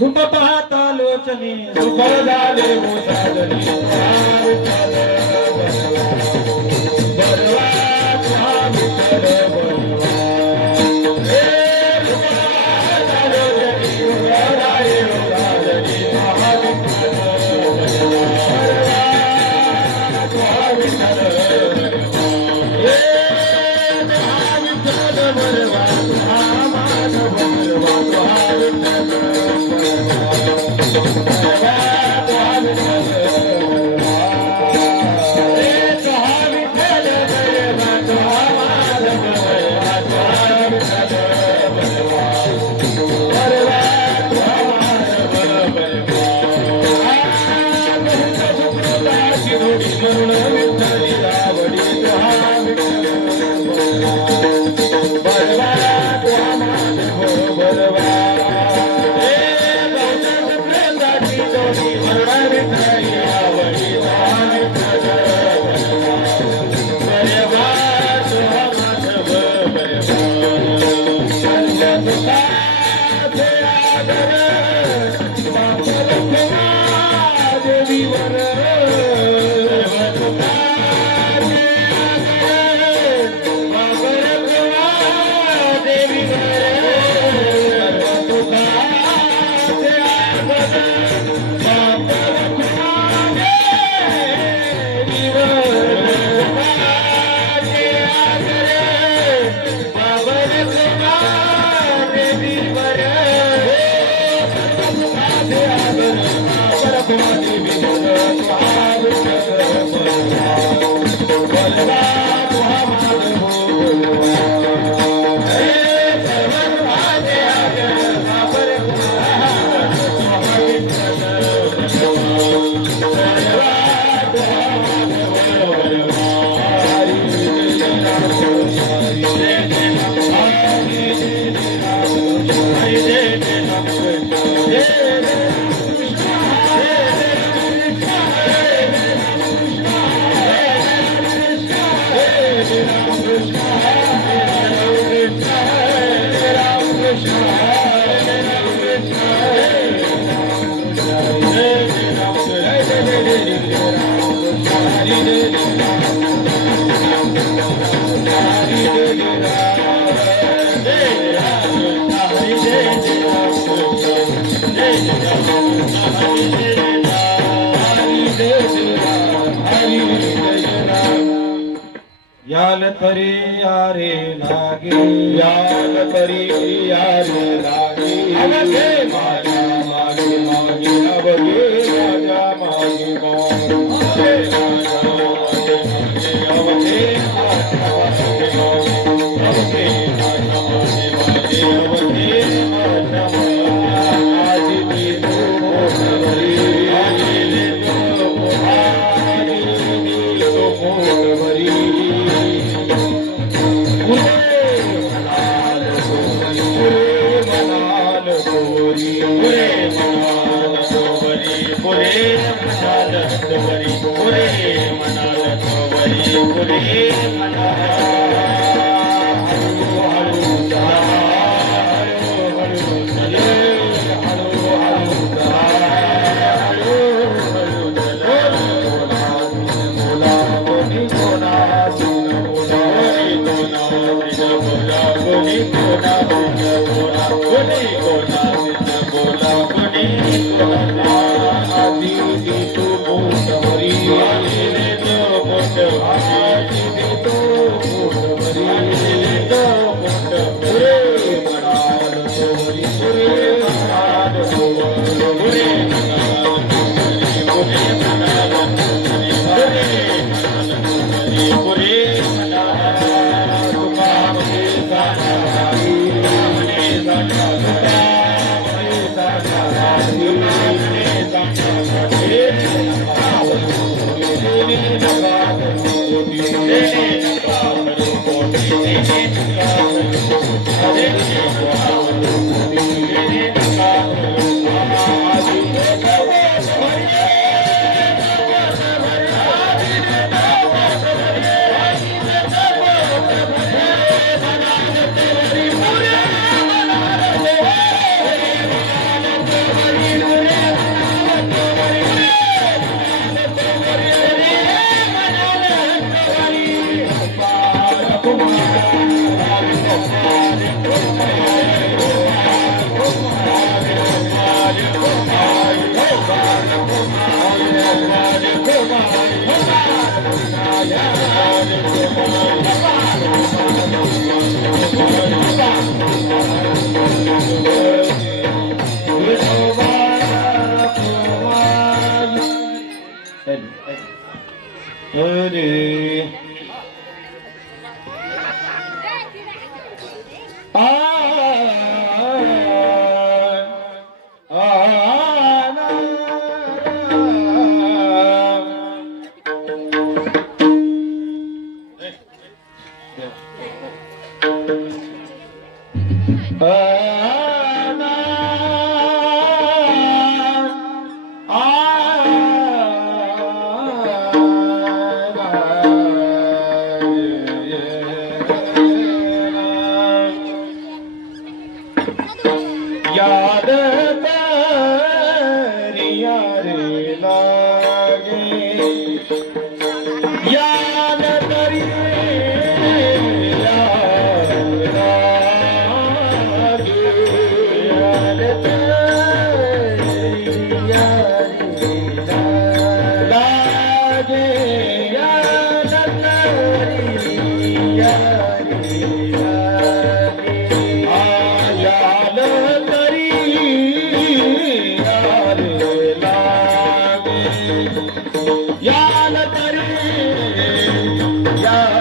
रूप पाहता लोचनी सुख झाले मोसादनी याल तरी यारे लागे याल तरी यारे लागे अवघे माझ्या मागे मागे अवघे माझ्या मागे मागे अवघे माझ्या मागे अवघे माझ्या मागे मागे अवघे माझ्या आजी ती मोठवरी आजी तो मोठवरी याद करिया रे लागे याद करिए याद लागे याद करिया रे लागे याद करिया रे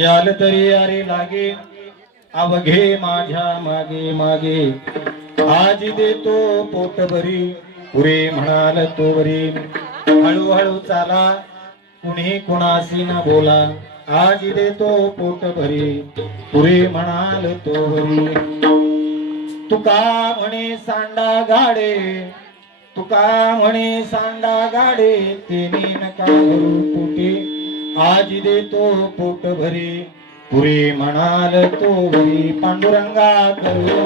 याल तरी अरे लागे अवघे माझ्या मागे मागे आज देतो पोट भरी पुरे म्हणाल तो वरी हळूहळू चाला कुणी कुणाशी न बोला आज देतो पोट भरी पुरे म्हणाल तो वरी तुका म्हणे सांडा गाडे तुका म्हणे सांडा गाडे तेने नका भरू पोटे आज देतो पोट भरी पुरे म्हणाल तो वरी पांडुरंगा करू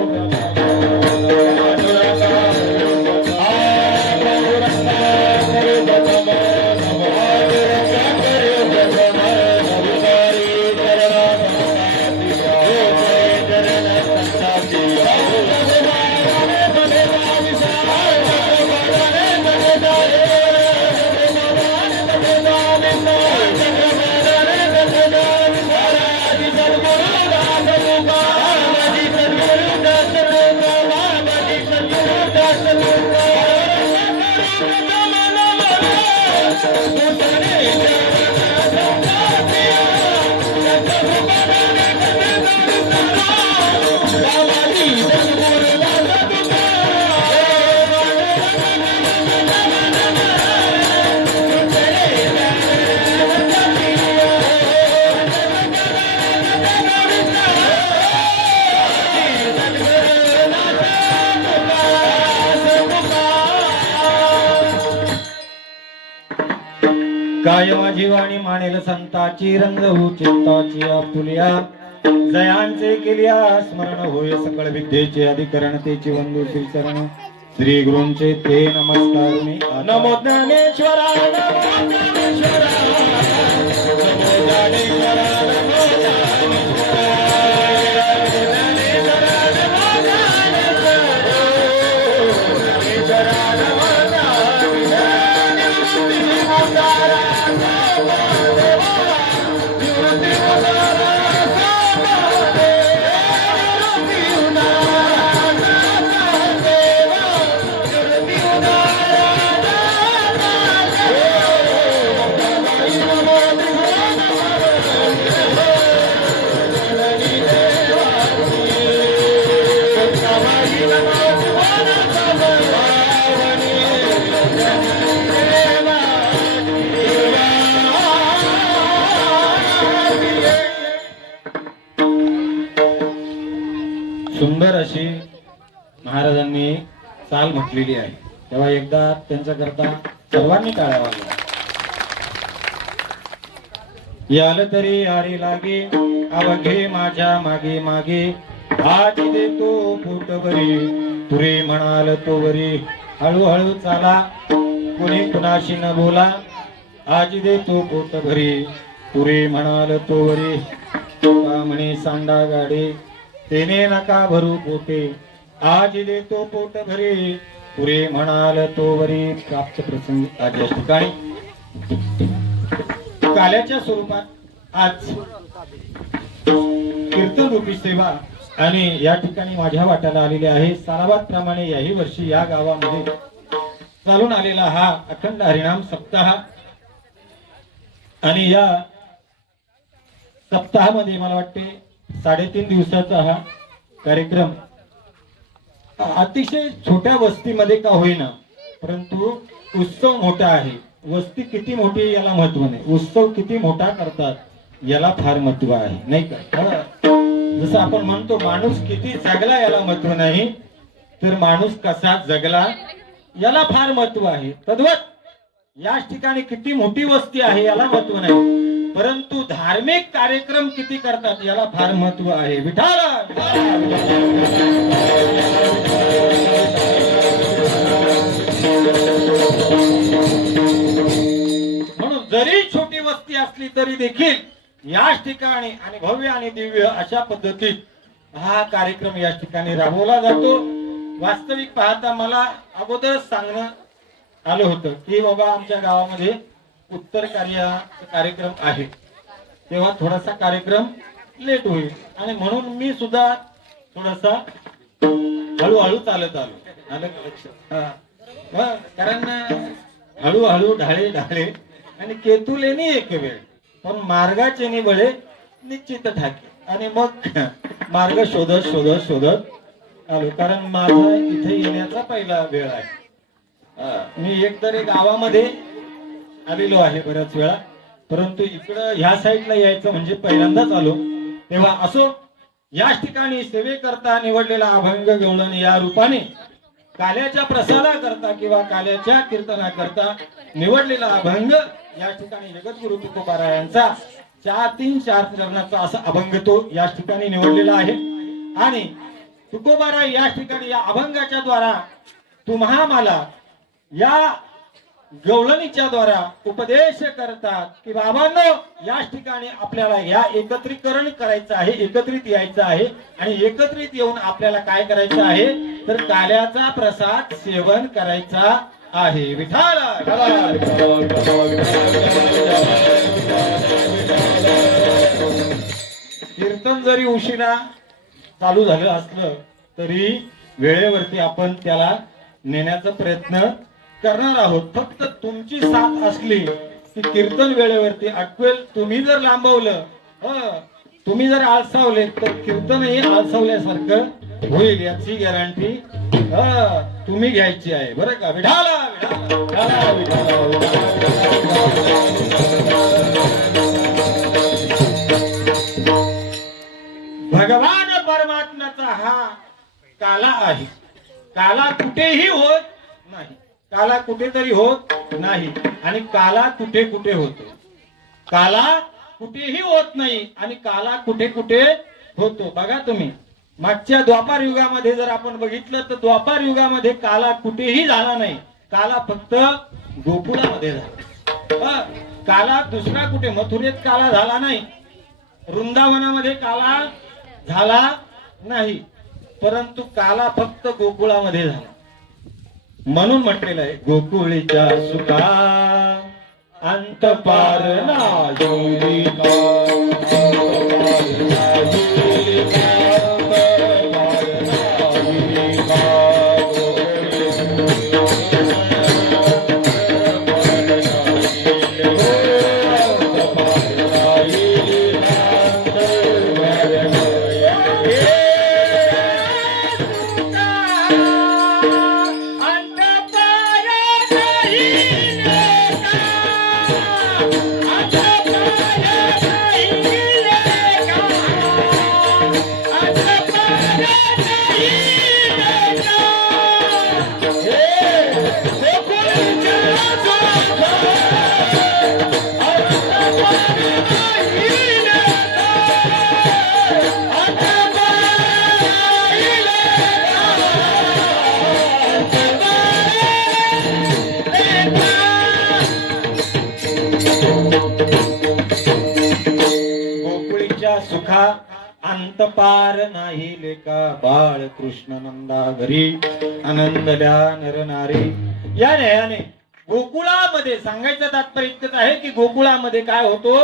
कायमा जीवानी मानेल संताची रंगवू चित्ताची आपुल्या जयांचे केलिया स्मरण होय सकळ विद्येचे अधिकरणतेचे वंदू श्री चरण श्री गुरूंचे ते नमस्कार मी नमो ज्ञानेश्वरा नमो ज्ञानेश्वरा नमो ज्ञानेश्वरा नमो सुंदर अशी महाराजांनी चाल म्हटलेली आहे. तेव्हा एकदा त्यांच्या करता सर्वांनी टाळ्या वाजवा. याल तरी यारी लागे अवघे माझ्या मागे मागे आज देतो पोटभरी तुरे म्हणाल तो वरी हळूहळू चाला कोणी कुणाशी न बोला आज देतो पोटभरी तुरे म्हणाल तो वरी म्हणे सांडा गाडी तेने नका भरू पोटे आज देतो पोट भरी पुरे म्हणाल तो वरी प्राप्त प्रसंगी आज या ठिकाणी काल्याच्या स्वरूपात आज कीर्तन रूपी सेवा आणि या ठिकाणी माझ्या वाट्याला आलेले आहे. सारावात प्रमाणे याही वर्षी या गावामध्ये चालून आलेला हा अखंड हरिनाम सप्ताह आणि या सप्ताहामध्ये मला वाटते 3.5 दिवसाचा हा कार्यक्रम अतिशय छोट्या वस्तीमध्ये का होईना परंतु उत्सव मोठा आहे. वस्ती किती मोठी आहे याला महत्व नाही, उत्सव किती मोठा करतात याला फार महत्व आहे नाही का. जसं आपण म्हणतो माणूस किती जगला याला महत्व नाही तर माणूस कसा जगला याला फार महत्व आहे. तद्वत याच ठिकाणी किती मोठी वस्ती आहे याला महत्व नाही परंतु धार्मिक कार्यक्रम किती करतात याला फार महत्व आहे. विठाला म्हणून जरी छोटी वस्ती असली तरी देखील याच ठिकाणी आणि भव्य आणि दिव्य अशा पद्धतीत हा कार्यक्रम याच ठिकाणी राबवला जातो. वास्तविक पाहता मला अगोदर सांगणं आलं होतं की बाबा आमच्या गावामध्ये उत्तर कार्याचा कार्यक्रम आहे तेव्हा थोडासा कार्यक्रम लेट होईल आणि म्हणून मी सुद्धा थोडासा हळूहळू चालत आलो. आलं लक्षात. कारण हळूहळू ढाळे ढाळे आणि केतुलेनी एक वेळ पण मार्गाचे निबळे निश्चित ठाके आणि मग मार्ग शोधत शोधत शोधत आलो. कारण माझा इथे येण्याचा पहिला वेळ आहे. मी एकतरी गावामध्ये आलेलो आहे बऱ्याच वेळा परंतु इकडं ह्या साईडला यायचं म्हणजे पहिल्यांदाच आलो. तेव्हा असो याच ठिकाणी सेवेकरता निवडलेला अभंग गवळण या रूपाने काल्याच्या प्रसादाकरता किंवा काल्याच्या कीर्तनाकरता निवडलेला अभंग या ठिकाणी जगद्गुरु तुकोबारायांचा 4-3-4 चरणाचा असा अभंग तो या ठिकाणी निवडलेला आहे. आणि तुकोबाराय या ठिकाणी या अभंगाच्या द्वारा तुम्हा मला या गवळणीच्या द्वारा उपदेश करतात की बाबांनो याच ठिकाणी आपल्याला या एकत्रीकरण करायचं आहे, एकत्रित यायचं आहे आणि एकत्रित येऊन आपल्याला काय करायचं आहे तर काल्याचा प्रसाद सेवन करायचा आहे. विठाला कीर्तन जरी उशिरा चालू झालं असलं तरी वेळेवरती आपण त्याला नेण्याचा प्रयत्न करणार आहोत. फक्त तुमची साथ असली की कीर्तन वेळेवरती अटवेल. तुम्ही जर लांबवलं तुम्ही जर आळसावले तर कीर्तनही आळसावल्यासारखं होईल याची गॅरंटी तुम्ही घ्यायची आहे बरं का. विठाला भगवान परमात्म्याचा हा काला आहे. काला कुठेही होत नाही, काला कुठेतरी होत नाही आणि काला कुठे कुठे होतो. काला कुठेही होत नाही आणि काला कुठे कुठे होतो. बघा तुम्ही मागच्या द्वापार युगामध्ये जर आपण बघितलं तर द्वापार युगामध्ये काला कुठेही झाला नाही. काला फक्त गोकुळामध्ये झाला. काला दुसरा कुठे मथुरेत काला झाला नाही, वृंदावनामध्ये काला झाला नाही, परंतु काला फक्त गोकुळामध्ये झाला. म्हणून म्हटलेलं आहे गोकुळीच्या सुखा अंत पार नाही सुखा अंत पार नाही लेका बाळ कृष्ण नंदा घरी आनंदल्या नर नारी. या न्यायाने गोकुळामध्ये सांगायचं तात्पर्य इतकंच आहे की गोकुळामध्ये काय होतो,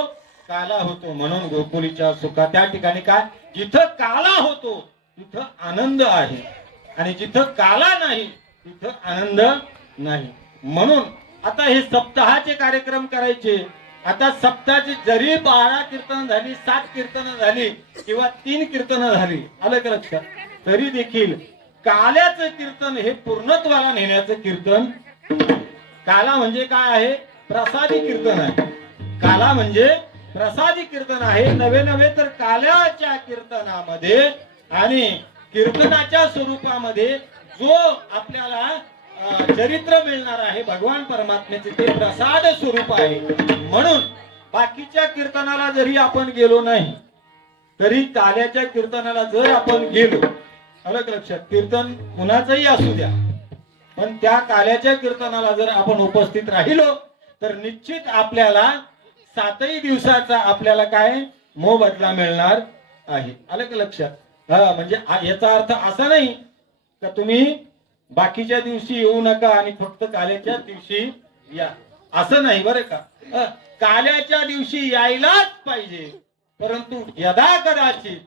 काला होतो. म्हणून गोकुळीच्या सुखा त्या ठिकाणी काय, जिथं काला होतो तिथं आनंद आहे आणि जिथं काला नाही तिथं आनंद नाही. म्हणून आता हे सप्ताहाचे कार्यक्रम करायचे. आता सप्ताहाची जरी 12 कीर्तन झाली, 7 कीर्तन झाली किंवा 3 कीर्तन झाली, आलं का लक्षात, तरी देखील काल्याचं कीर्तन हे पूर्णत्वाला नेण्याचं कीर्तन. काला म्हणजे काय आहे, प्रसादी कीर्तन आहे. काला म्हणजे प्रसादी कीर्तन आहे. नवे नवे तर काल्याच्या कीर्तनामध्ये आणि कीर्तनाच्या स्वरूपामध्ये जो आपल्याला चरित्र मिळणार आहे भगवान परमात्म्याचे ते प्रसाद स्वरूप आहे. म्हणून बाकीच्या कीर्तनाला जरी आपण गेलो नाही तरी काल्याच्या कीर्तनाला जर आपण गेलो, अलग लक्षात, कीर्तन कुणाचंही असू द्या, पण त्या काल्याच्या कीर्तनाला जर आपण उपस्थित राहिलो तर निश्चित आपल्याला 7 दिवसाचा आपल्याला काय मोबदला मिळणार आहे. आलं का लक्षात. म्हणजे याचा अर्थ असा नाही का तुम्ही बाकीच्या दिवशी येऊ नका आणि फक्त काल्याच्या दिवशी या, असं नाही बरं का. काल्याच्या दिवशी यायलाच पाहिजे, परंतु यदा कदाचित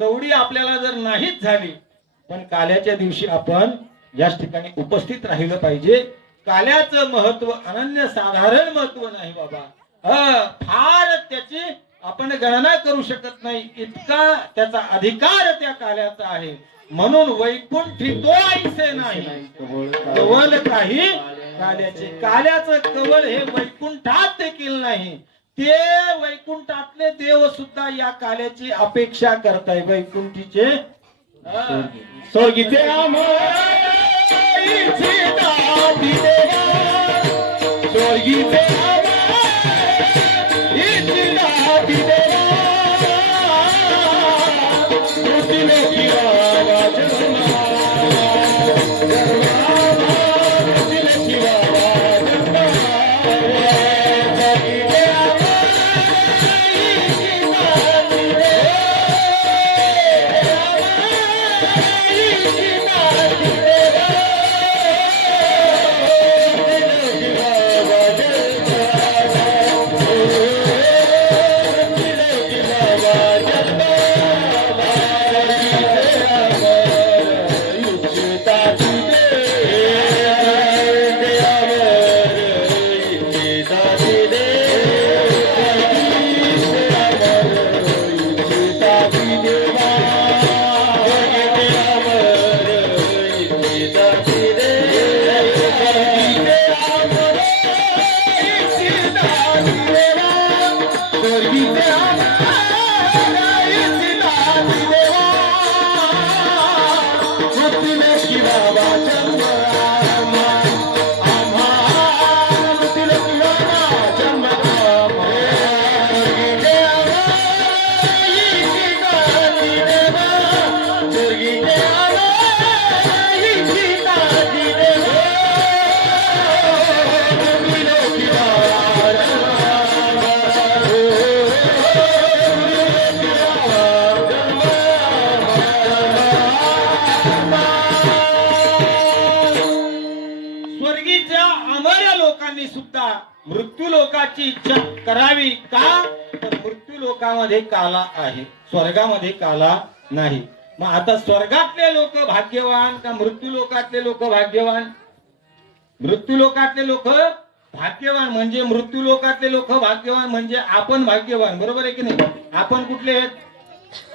सवडी आपल्याला जर नाहीच झाली पण काल्याच्या दिवशी आपण याच ठिकाणी उपस्थित राहिलं पाहिजे. काल्याचं महत्व अनन्य साधारण महत्व नाही बाबा. फार त्याची आपण गणना करू शकत नाही, इतका त्याचा अधिकार त्या काल्याचा आहे. म्हणून वैकुंठी तो ऐसे नाही कवल काही काल्याचे. काल्याचं कवल हे वैकुंठात देखील नाही. ते वैकुंठातले देव सुद्धा या काल्याची अपेक्षा करताय. वैकुंठीचे स्वर्गीचे स्वर्गीचे मृत्यू लोकाची इच्छा करावी का तर मृत्यू लोकामध्ये काला आहे, स्वर्गामध्ये काला नाही. मग आता स्वर्गातले लोक भाग्यवान का मृत्यू लोकातले लोक भाग्यवान? मृत्यू लोकातले लोक भाग्यवान म्हणजे मृत्यू लोकातले लोक भाग्यवान म्हणजे आपण भाग्यवान, बरोबर आहे की नाही? आपण कुठले आहेत?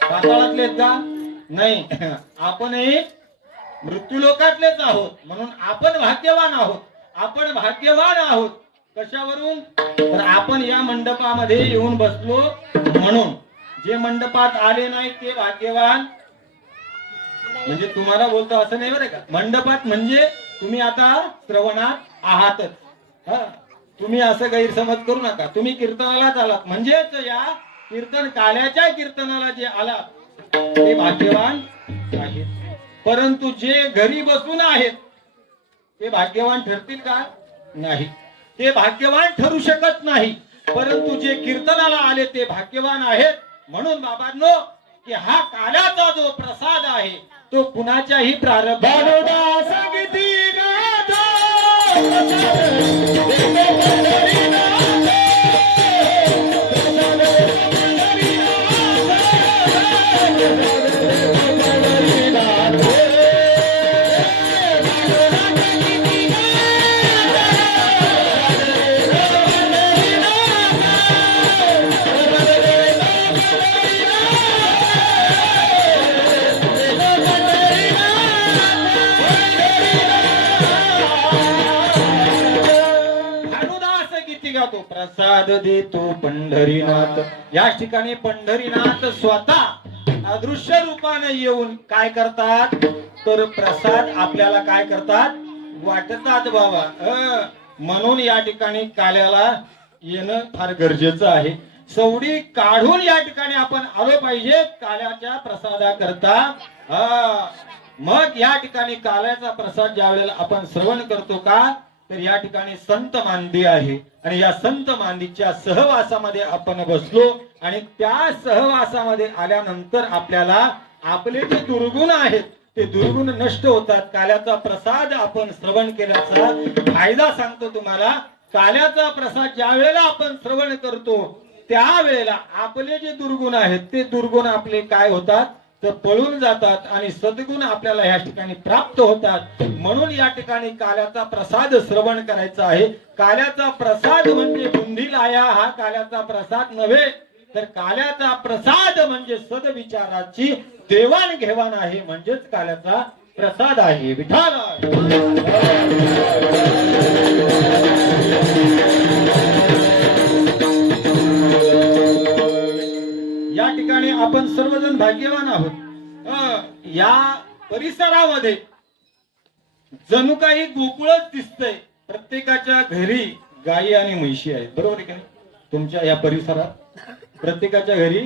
पाताळातले आहेत का? नाही, आपणही मृत्यू लोकातलेच आहोत, म्हणून आपण भाग्यवान आहोत. आपण भाग्यवान आहोत कशावरून? तर आपण या मंडपामध्ये येऊन बसलो म्हणून. जे मंडपात आले नाही ते भाग्यवान. म्हणजे तुम्हाला बोलतो असं नाही बरं का, मंडपात म्हणजे तुम्ही आता श्रवणात आहातच. तुम्ही असं गैरसमज करू नका. तुम्ही कीर्तनालाच आलात म्हणजेच या कीर्तन काल्याच्या कीर्तनाला जे आलात ते भाग्यवान आहेत. परंतु जे घरी बसून आहेत ते भाग्यवान ठरतील का? नाही, ते भाग्यवान ठरू शकत नाही. परंतु जे कीर्तनाला आले ते भाग्यवान आहेत. म्हणून बाबांनो की हा काल्याचा जो प्रसाद आहे तो कुणाच्याही प्रारंभात सांगितली तो प्रसाद देतो पंढरीनाथ. या ठिकाणी पंढरीनाथ स्वतः अदृश्य रूपाने येऊन काय करतात तर प्रसाद आपल्याला काय करतात वाटतात बाबा. म्हणून या ठिकाणी काल्याला येणं फार गरजेचं आहे. सवडी काढून या ठिकाणी आपण आलो पाहिजे काल्याच्या प्रसादाकरता. मग या ठिकाणी काल्याचा प्रसाद ज्या वेळेला आपण श्रवण करतो का तर या ठिकाणी संत मांदी आहे आणि या संत मांदीच्या सहवासामध्ये आपण बसलो आणि त्या सहवासामध्ये आल्यानंतर आपल्याला आपले जे दुर्गुण आहेत ते दुर्गुण नष्ट होतात. काल्याचा प्रसाद आपण श्रवण केल्याचा फायदा सांगतो तुम्हाला. काल्याचा प्रसाद ज्या वेळेला आपण श्रवण करतो त्यावेळेला आपले जे दुर्गुण आहेत ते दुर्गुण आपले काय होतात तर पळून जातात आणि सद्गुण आपल्याला या ठिकाणी प्राप्त होतात. म्हणून या ठिकाणी काल्याचा प्रसाद श्रवण करायचा आहे. काल्याचा प्रसाद म्हणजे बुंदी लाया हा काल्याचा प्रसाद नव्हे तर काल्याचा प्रसाद म्हणजे सदविचाराची देवाणघेवाण आहे म्हणजेच काल्याचा प्रसाद आहे. विठाला या ठिकाणी आपण सर्वजण भाग्यवान आहोत. या परिसरामध्ये जणू काही गोकुळच दिसतंय. प्रत्येकाच्या घरी गायी आणि म्हशी आहेत, बरोबर आहे का? तुमच्या या परिसरात प्रत्येकाच्या घरी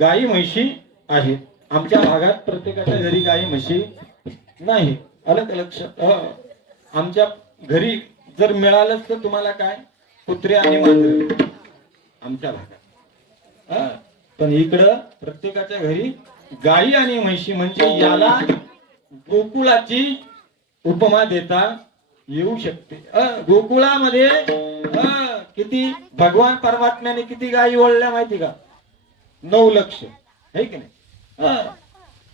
गायी म्हशी आहेत. आमच्या भागात प्रत्येकाच्या घरी गायी म्हशी नाही. आलं का लक्षात? आमच्या घरी जर मिळालंच तर तुम्हाला काय कुत्रे आणि मांजरे आमच्या भागात. पण इकडं प्रत्येकाच्या घरी गायी आणि म्हशी म्हणजे याला गोकुळाची उपमा देता येऊ शकते. गोकुळामध्ये किती भगवान परमात्म्याने किती गायी वळल्या माहिती का? 9 लक्ष है की नाही?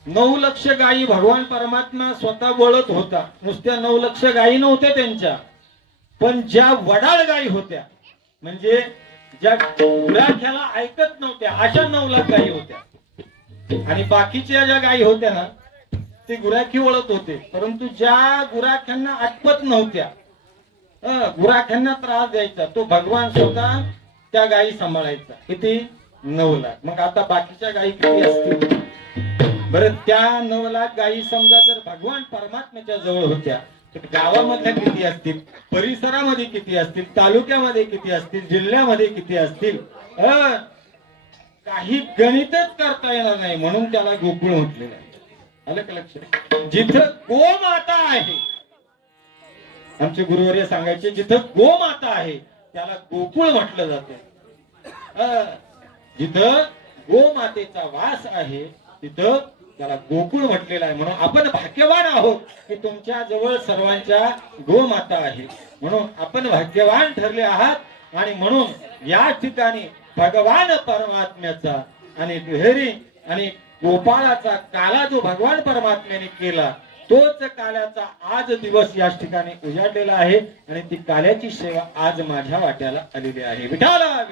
9 लक्ष गायी भगवान परमात्मा स्वतः वळत होता. नुसत्या 9 लक्ष गायी नव्हत्या त्यांच्या, पण ज्या वडाळ गायी होत्या म्हणजे ज्या गुराख्याला ऐकत नव्हत्या अशा 9 लाख गायी होत्या. आणि बाकीच्या ज्या गायी होत्या ना ते गुराखी वळत होते, परंतु ज्या गुराख्यांना आठवत नव्हत्या गुराख्यांना त्रास द्यायचा तो भगवान स्वतः त्या गायी सांभाळायचा. किती? 9 लाख. मग आता बाकीच्या गायी किती असतील बरं? त्या 9 लाख गायी समजा जर भगवान परमात्म्याच्या जवळ होत्या तर गावामध्ये किती असतील, परिसरामध्ये किती असतील, तालुक्यामध्ये किती असतील, जिल्ह्यामध्ये किती असतील? काही गणितच करता येणार नाही. म्हणून त्याला गोकुळ म्हटलेलं आहे. आलं का लक्षात? जिथं गोमाता आहे, आमचे गुरुवर्य सांगायचे जिथं गोमाता आहे त्याला गोकुळ म्हटलं जातं. जिथं गोमातेचा वास आहे तिथं त्याला गोकुळ म्हटलेलं आहे. म्हणून आपण भाग्यवान आहोत की तुमच्या जवळ सर्वांच्या गोमाता आहे. म्हणून आपण भाग्यवान ठरले आहात आणि म्हणून या ठिकाणी भगवान परमात्म्याचा आणि दुहेरी आणि गोपाळाचा काला जो भगवान परमात्म्याने केला तोच काल्याचा आज दिवस या ठिकाणी उजाडलेला आहे आणि ती काल्याची सेवा आज माझ्या वाट्याला आलेली आहे. विठाला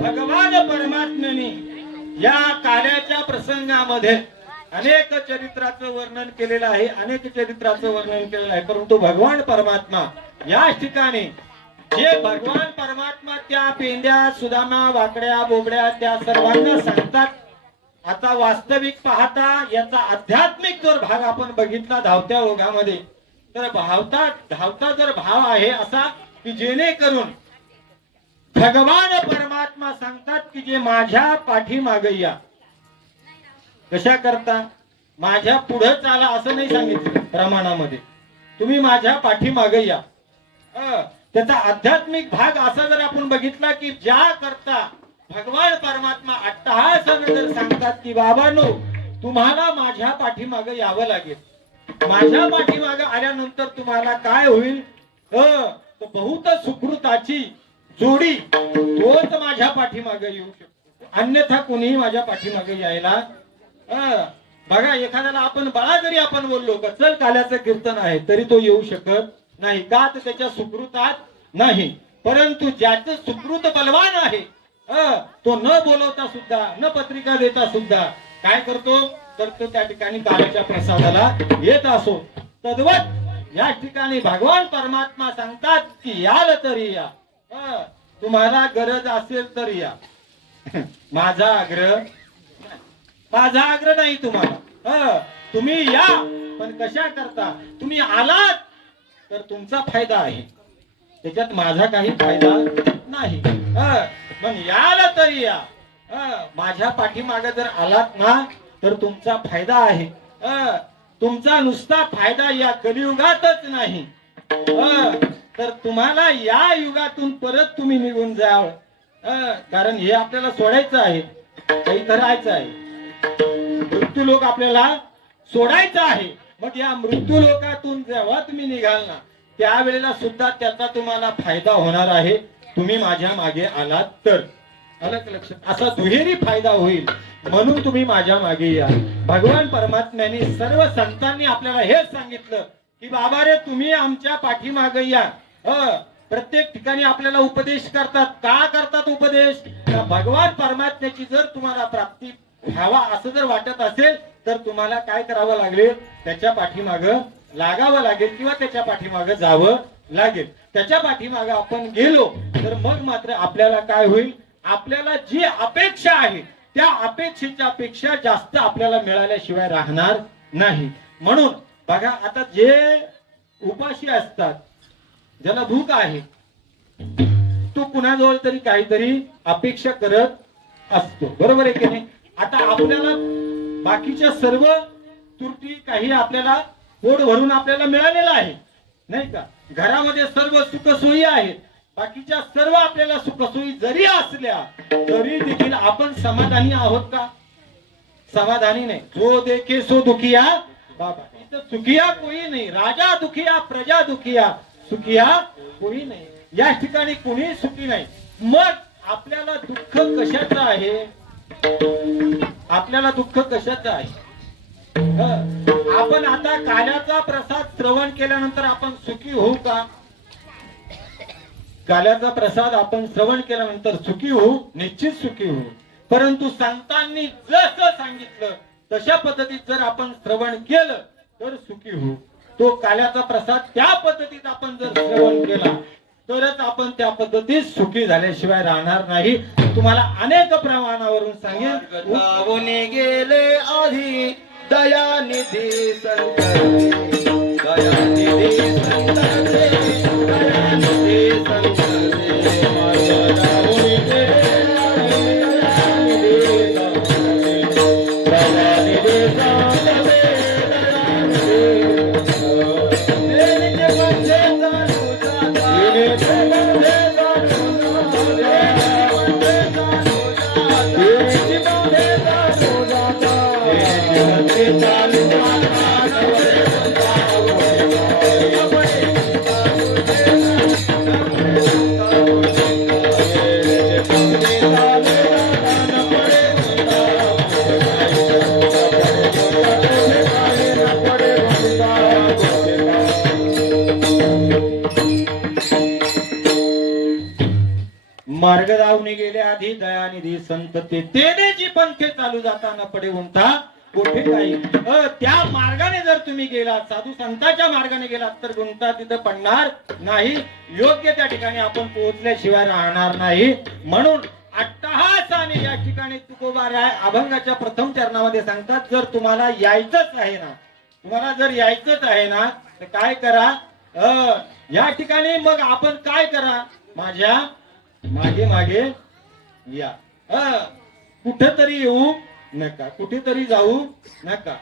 भगवान परमात्म्याने या काल्याच्या प्रसंगामध्ये अनेक चरित्राचं वर्णन केलेलं आहे, अनेक चरित्राचं वर्णन केलेलं आहे. परंतु भगवान परमात्मा या ठिकाणी जे भगवान परमात्मा त्या पेंड्या सुदामा वाकड्या बोबड्या त्या सर्वांना सांगतात. आता वास्तविक पाहता याचा आध्यात्मिक जर भाग आपण बघितला धावत्या ओघामध्ये तर धावता जर भाव आहे असा की जेणेकरून भगवान परमात्मा सांगतात की जे माझ्या पाठीमागे या. कशा करता? माझ्या पुढे चाला असं नाही सांगितलं प्रमाणामध्ये, तुम्ही माझ्या पाठीमागे या. त्याचा आध्यात्मिक भाग असा जर आपण बघितला की ज्या करता भगवान परमात्मा अट्टहासाने जर सांगतात की बाबांनो तुम्हाला माझ्या पाठीमागे यावं लागेल. माझ्या पाठीमागे आल्यानंतर तुम्हाला काय होईल? बहुत सुकृताची जोडी तोच माझ्या पाठीमागे येऊ शकतो, अन्यथा कोणीही माझ्या पाठीमागे यायला बघा एखाद्याला आपण बाळा जरी आपण बोललो का चल काल्याचं कीर्तन आहे तरी तो येऊ शकत नाही का? तर त्याच्या सुकृतात नाही. परंतु ज्याचं सुकृत बलवान आहे तो न बोलवता सुद्धा न पत्रिका देता सुद्धा काय करतो तर तो त्या ठिकाणी काल्याच्या प्रसादाला येत असो. तद्वत या ठिकाणी भगवान परमात्मा सांगतात की याल तरी या, तुम्हाला गरज असेल तर या. माझा आग्रह नाही तुम्हाला. तुम्ही या पण कशा करता? तुम्ही आलात तर तुमचा फायदा आहे, त्याच्यात माझा काही फायदा नाही. मग याला तरी या. माझ्या पाठीमागे जर आलात ना तर तुमचा फायदा आहे. तुमचा नुसता फायदा या कलियुगातच नाही तर तुम्हाला या युगातून परत तुम्ही निघून जावं. कारण हे आपल्याला सोडायचं आहे, काही करायचं आहे. मृत्यू लोक आपल्याला सोडायचं आहे. मग या मृत्यू लोकातून जेव्हा तुम्ही निघाल ना त्यावेळेला सुद्धा त्याचा तुम्हाला फायदा होणार आहे, तुम्ही माझ्या मागे आलात तर. अलग लक्षात असा दुहेरी फायदा होईल म्हणून तुम्ही माझ्या मागे या. भगवान परमात्म्याने सर्व संतांनी आपल्याला हेच सांगितलं की बाबा रे तुम्ही आमच्या पाठीमागे या. प्रत्येक ठिकाणी आपल्याला उपदेश करतात. का करतात उपदेश? भगवान परमात्म्याची जर तुम्हाला प्राप्ती व्हावा असं जर वाटत असेल तर तुम्हाला काय करावं लागेल? त्याच्या पाठीमागं लागावं लागेल किंवा त्याच्या मागे जावं लागेल. त्याच्या पाठीमागे आपण गेलो तर मग मात्र आपल्याला काय होईल? आपल्याला जी अपेक्षा आहे त्या अपेक्षेच्या पेक्षा जास्त आपल्याला मिळाल्याशिवाय राहणार नाही. म्हणून बघा आता जे उपाशी असतात, ज्याला भूक आहे, तो कुणाजवळ तरी काहीतरी अपेक्षा करत असतो, बरोबर आहे की नाही? आता आपल्याला बाकीच्या सर्व त्रुटी काही आपल्याला पोट भरून आपल्याला मिळालेला आहे नाही का? घरामध्ये सर्व सुखसोयी आहेत, बाकीच्या सर्व आपल्याला सुखसोयी जरी असल्या तरी देखील आपण समाधानी आहोत का? समाधानी नाही. जो देखे सो दुखिया बाबा. इथं सुखिया कोई नाही. राजा दुखिया प्रजा दुखिया, सुखिया कोई नाही. या ठिकाणी कोणी सुखी नाही. मग आपल्याला दुःख कशाचं आहे? आपल्याला दुःख कशाचं आहे? आपण आता काल्याचा प्रसाद श्रवण केल्यानंतर आपण सुखी होऊ का? काल्याचा प्रसाद आपण श्रवण केल्यानंतर सुखी होऊ, निश्चित सुखी होऊ. परंतु संतांनी जसं सांगितलं तशा पद्धतीत जर आपण श्रवण केलं तर सुखी होऊ. तो काल्याचा प्रसाद त्या पद्धतीत आपण जर श्रवण केला तरच आपण त्या पद्धतीत सुखी झाल्याशिवाय राहणार नाही. तुम्हाला अनेक प्रमाणावरून सांगेल. गेले आधी दयानिधी संत, दयानिधी संत, दयानिधी संत, मार्ग दावणी गेले आधी दयानिधी संत ते तेनेची पंथे चालू जाताना पडे उंटा कुठे काही त्या मार्गाने जर तुम्ही गेलात साधू संतांच्या मार्गाने गेलात तर गुंता तिथं पडणार नाही. योग्य त्या ठिकाणी आपण पोहोचल्याशिवाय राहणार नाही. म्हणून अट्टहासाने या ठिकाणी तुकोबाराय अभंगाच्या प्रथम चरणामध्ये सांगतात जर तुम्हाला यायचंच आहे ना, तुम्हाला जर यायचंच आहे ना तर काय करा, या ठिकाणी मग आपण काय करा, माझ्या मागे मागे या. कुठेतरी येऊ नका, कुठेतरी जाऊ नका,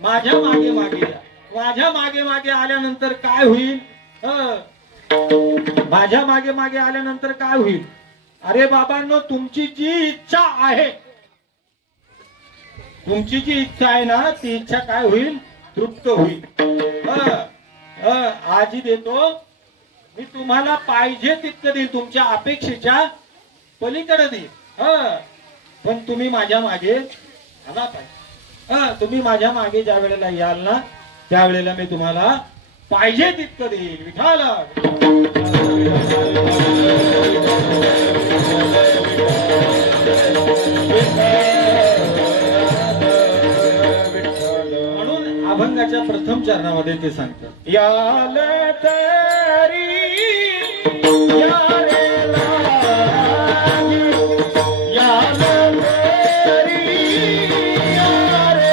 माझ्या मागे मागे या. माझ्या मागे मागे आल्यानंतर काय होईल, माझ्या मागे मागे आल्यानंतर काय होईल, अरे बाबांनो तुमची जी इच्छा आहे, तुमची जी इच्छा आहे ना ती इच्छा काय होईल, तृप्त होईल. आजी देतो मी तुम्हाला पाहिजे तितकं देईल, तुमच्या अपेक्षेच्या पलीकडे देईल. पण तुम्ही माझ्या मागे आला पाहिजे. तुम्ही माझ्या मागे ज्या वेळेला याल ना त्यावेळेला मी तुम्हाला पाहिजे तितकं देईल. विठाला म्हणून अभंगाच्या प्रथम चरणामध्ये ते सांगतात याल तरी यारे लागी, याल तरी यारे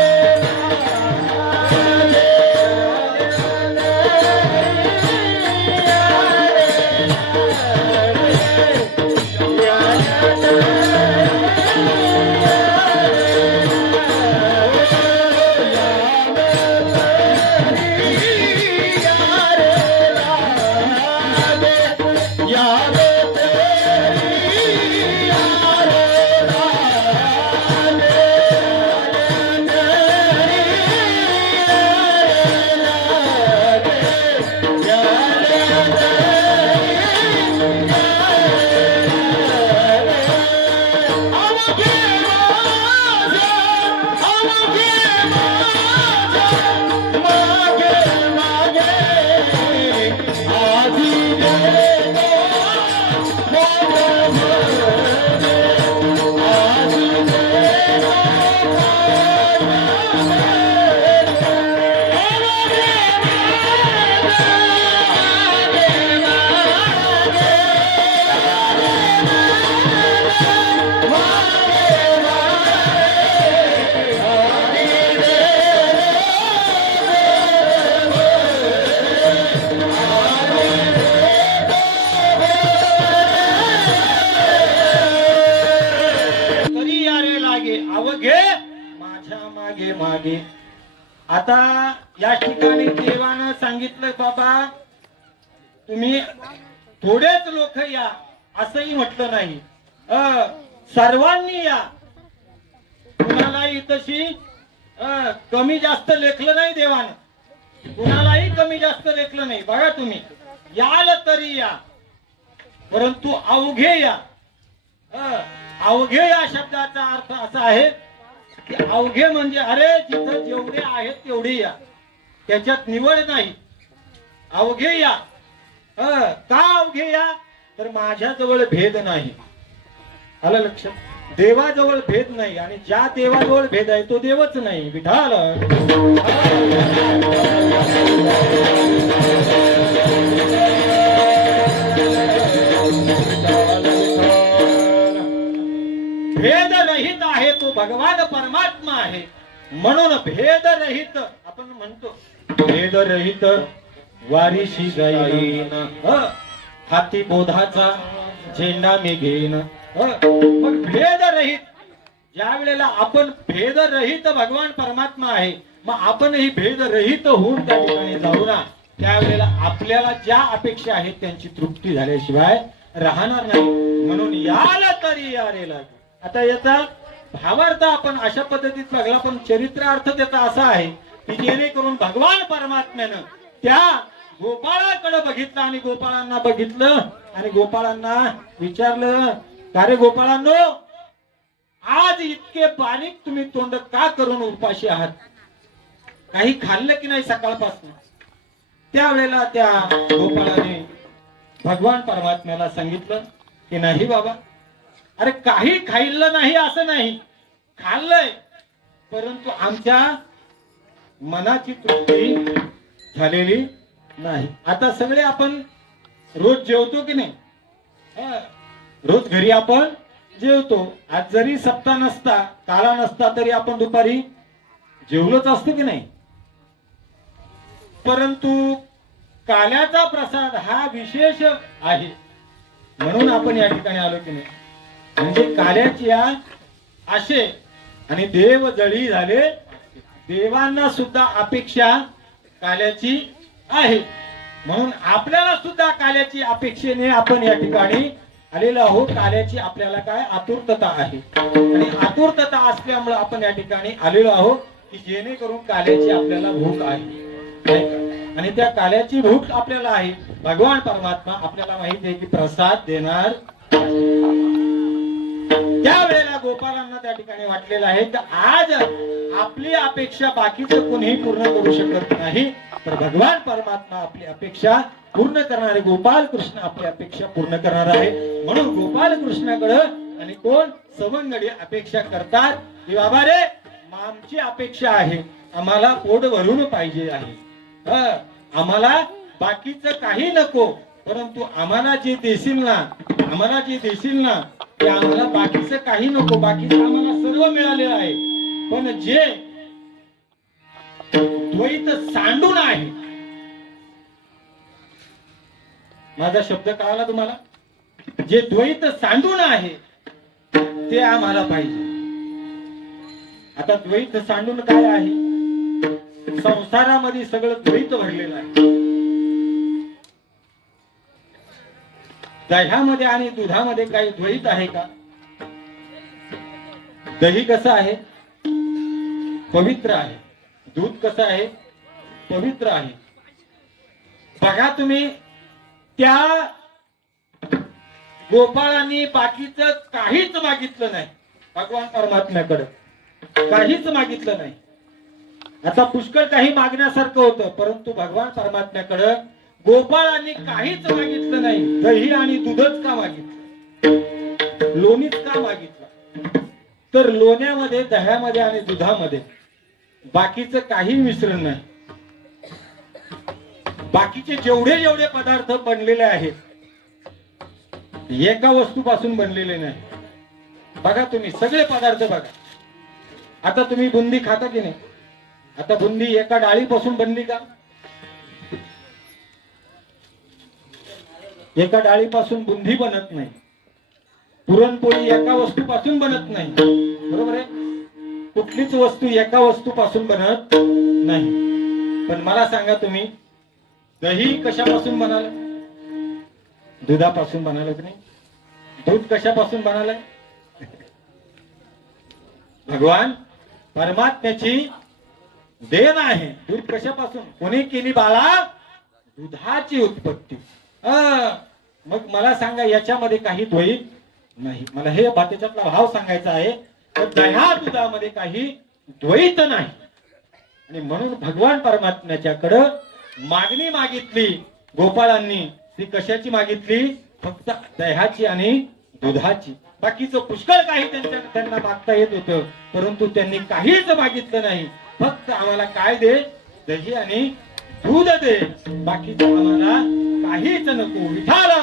मागे. आता या ठिकाणी देवानं सांगितलं बाबा तुम्ही थोडेच लोक या असंही म्हटलं नाही, सर्वांनी या. कुणालाही तशी कमी जास्त लेखलं नाही देवानं, कुणालाही कमी जास्त लेखलं नाही. बघा तुम्ही याल तरी या, परंतु अवघे या. अवघे या शब्दाचा अर्थ असा आहे की अवघे म्हणजे अरे जिथं जेवढे आहेत तेवढे या, त्याच्यात निवड नाही. अवघे या. का अवघे या, तर माझ्याजवळ भेद नाही. आलं लक्षात, देवाजवळ भेद नाही आणि ज्या देवाजवळ भेद आहे तो देवच नाही. विठाल भेद रहित आहे तो भगवान परमात्मा आहे. म्हणून भेद रहित आपण म्हणतो, भेद रहित वारीशी जाईन, हाती बोधाचा झेंडा मी घेईन. मग भेद रहित, ज्या वेळेला आपण भेद रहित भगवान परमात्मा आहे, मग आपणही भेद रहित होऊन त्या ठिकाणी जाऊ ना, त्यावेळेला आपल्याला ज्या अपेक्षा आहेत त्यांची तृप्ती झाल्याशिवाय राहणार नाही. म्हणून याल तरी यारे लागे. आता याचा भावार्थ आपण अशा पद्धतीत बघला, पण चरित्रार्थ त्याचा असा आहे की जेणेकरून भगवान परमात्म्यानं त्या गोपाळाकडे बघितलं आणि गोपाळांना बघितलं आणि गोपाळांना विचारलं, का रे गोपाळांनो, आज इतके बारीक तुम्ही तोंड का करून उपाशी आहात, काही खाल्लं की नाही सकाळपासून. त्यावेळेला त्या गोपाळाने भगवान परमात्म्याला सांगितलं की नाही बाबा, अरे काही खाल्लं नाही असं नाही, खाल्लंय, परंतु आमच्या मनाची तृप्ती झालेली नाही. आता सगळे आपण रोज जेवतो की नाही? रोज घरी आपण जेवतो. आज जरी सप्ताह नसता, काला नसता, तरी आपण दुपारी जेवलोच असतो की नाही? परंतु काल्याचा प्रसाद हा विशेष आहे, म्हणून आपण या ठिकाणी आलो की नाही. म्हणजे काल्याची आशे आणि देव जळी झाले, देवांना सुद्धा अपेक्षा काल्याची आहे, म्हणून आपल्याला सुद्धा काल्याची अपेक्षेने आपण या ठिकाणी आलेलो आहोत. काल्याची आपल्याला काय आतुरता आहे, आणि आतुरता असल्यामुळे आपण या ठिकाणी आलेलो आहोत की जेणेकरून काल्याची आपल्याला भूक आहे, आणि त्या काल्याची भूक आपल्याला आहे. भगवान परमात्मा आपल्याला माहिती आहे की प्रसाद देणार. त्यावेळेला गोपालांना त्या ठिकाणी वाटलेलं आहे की आज आपली अपेक्षा बाकीचं कोणीही पूर्ण करू शकत नाही, तर भगवान परमात्मा आपली अपेक्षा पूर्ण करणारे गोपाल कृष्ण आपली अपेक्षा पूर्ण करणार आहे. म्हणून गोपाल कृष्णाकडे आणि कोण सवंगडी अपेक्षा करतात की बाबा रे, आमची अपेक्षा आहे, आम्हाला पोट भरून पाहिजे आहे, आम्हाला बाकीचं काही नको, परंतु आम्हाला जे देशील ना, आम्हाला जे देशील ना, ते आम्हाला बाकीचं काही नको, बाकीचं आम्हाला सर्व मिळालेलं आहे. पण जे द्वैत सांडून आहे, माझा शब्द कळाला तुम्हाला? जे द्वैत सांडून आहे ते आम्हाला पाहिजे. आता द्वैत सांडून काय आहे? संसारामध्ये सगळं द्वैत भरलेलं आहे. दह्यामध्ये आणि दुधामध्ये काही द्वैत आहे का? दही कसं आहे? पवित्र आहे. दूध कसं आहे? पवित्र आहे. बघा तुम्ही, त्या गोपाळांनी बाकीचं काहीच मागितलं नाही भगवान परमात्म्याकडे, काहीच मागितलं नाही. आता पुष्कळ काही मागण्यासारखं होतं, परंतु भगवान परमात्म्याकडे गोपाळांनी काहीच मागितलं नाही. दही आणि दूधच का मागितलं? लोणीच का मागितलं? तर लोण्यामध्ये, दह्यामध्ये आणि दुधामध्ये बाकीचं काही मिश्रण नाही. बाकीचे जेवढे जेवढे पदार्थ बनलेले आहेत एका वस्तूपासून बनलेले नाही. बघा तुम्ही सगळे पदार्थ बघा. आता तुम्ही बुंदी खाता की नाही? आता बुंदी एका डाळीपासून बनली का? एका डाळीपासून बुंदी बनत नाही. पुरणपोळी एका वस्तूपासून बनत नाही, बरोबर आहे? कुठलीच वस्तू एका वस्तूपासून बनत नाही. पण मला सांगा तुम्ही, दही कशापासून बनालं? दुधापासून बनालं की नाही? दूध कशापासून बनालं? भगवान परमात्म्याची देण आहे. दूध कशापासून? कोणी केली बाळा? दुधाची उत्पत्ती. मग मला सांगा, याच्यामध्ये काही द्वैत नाही. मला हे त्याच्यातला भाव सांगायचा आहे. तर दह्या दुधामध्ये काही द्वैत नाही, आणि म्हणून भगवान परमात्म्याच्याकडे मागणी मागितली गोपाळांनी. ती कशाची मागितली? फक्त दह्याची आणि दुधाची. बाकीचं पुष्कळ काही त्यांना मागता येत होतं, परंतु त्यांनी काहीच मागितलं नाही. फक्त आम्हाला काय दे? दही आणि दूध दे, बाकीचं आम्हाला काहीच नको. विठाला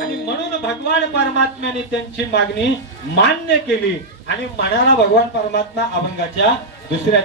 आणि म्हणून भगवान परमात्म्याने त्यांची मागणी मान्य केली, आणि म्हणाला भगवान परमात्मा अभंगाच्या दुसऱ्या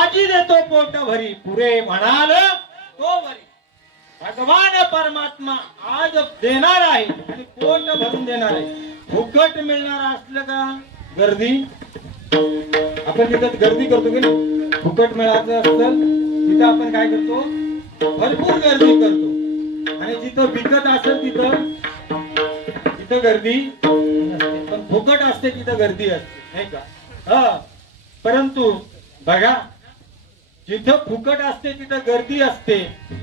आजी देतो पोट भरी पुरे म्हणाल तो भरी. भगवान परमात्मा आज देणार आहे आणि पोट भरून देणार आहे. फुकट मिळणार असलं का गर्दी आपण तिथं गर्दी करतो की नाही. फुकट मिळायचं असतं तिथं आपण काय करतो भरपूर गर्दी करतो आणि जिथं विकत असेल तिथं गर्दी नसते. पण फुकट असते तिथं गर्दी असते नाही का. परंतु बघा जिथं फुकट असते तिथं गर्दी असते.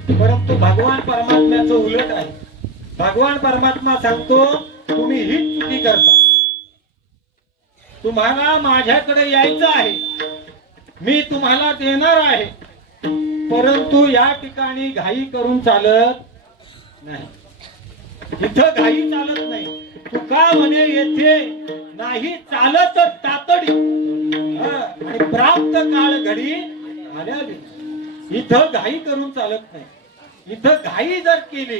परंतु भगवान परमात्म्याचं उलट आहे. भगवान परमात्मा सांगतो तुम्ही हीच चुकी करता. तुम्हाला माझ्याकडे यायचं आहे, मी तुम्हाला देणार आहे, परंतु या ठिकाणी घाई करून चालत नाही. इथं घाई चालत नाही. तुका म्हणे येथे नाही चालत तातडी आणि प्राप्त काळ घडी आल्याली. इथं घाई करून चालत नाही. इथं घाई जर केली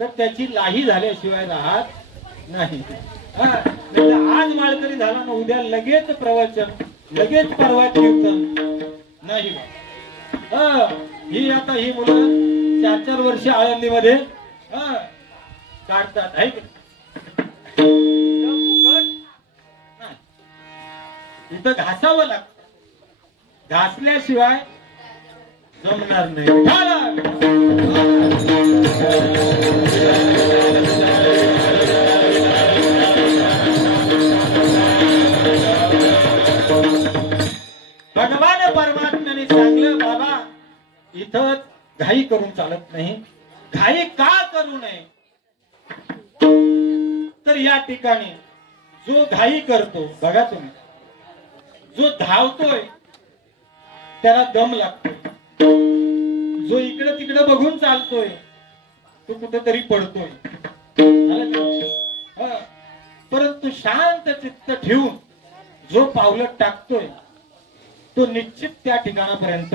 तर त्याची लाही झाल्याशिवाय राहत नाही. आज माळकरी झाला ना उद्या लगेच प्रवचन, लगेच परवा कीर्तन नाही. ही आता ही मुलं 4-4 वर्ष आळंदीमध्ये काढतात आहे की इथं घासावं लागतं. घासल्याशिवाय जमणार नाही. भगवान परमात्म्याने सांगलं बाबा इथं घाई करून चालत नाही. घाई का करू नये तर या ठिकाणी जो घाई करतो बघा तुम्ही, जो धावतोय त्याला दम लागतो. जो इकडे तिकडे बघून चालतोय तो कुठेतरी पडतोय. परंतु शांत चित्त ठेवून जो पावलं टाकतोय तो निश्चित त्या ठिकाणापर्यंत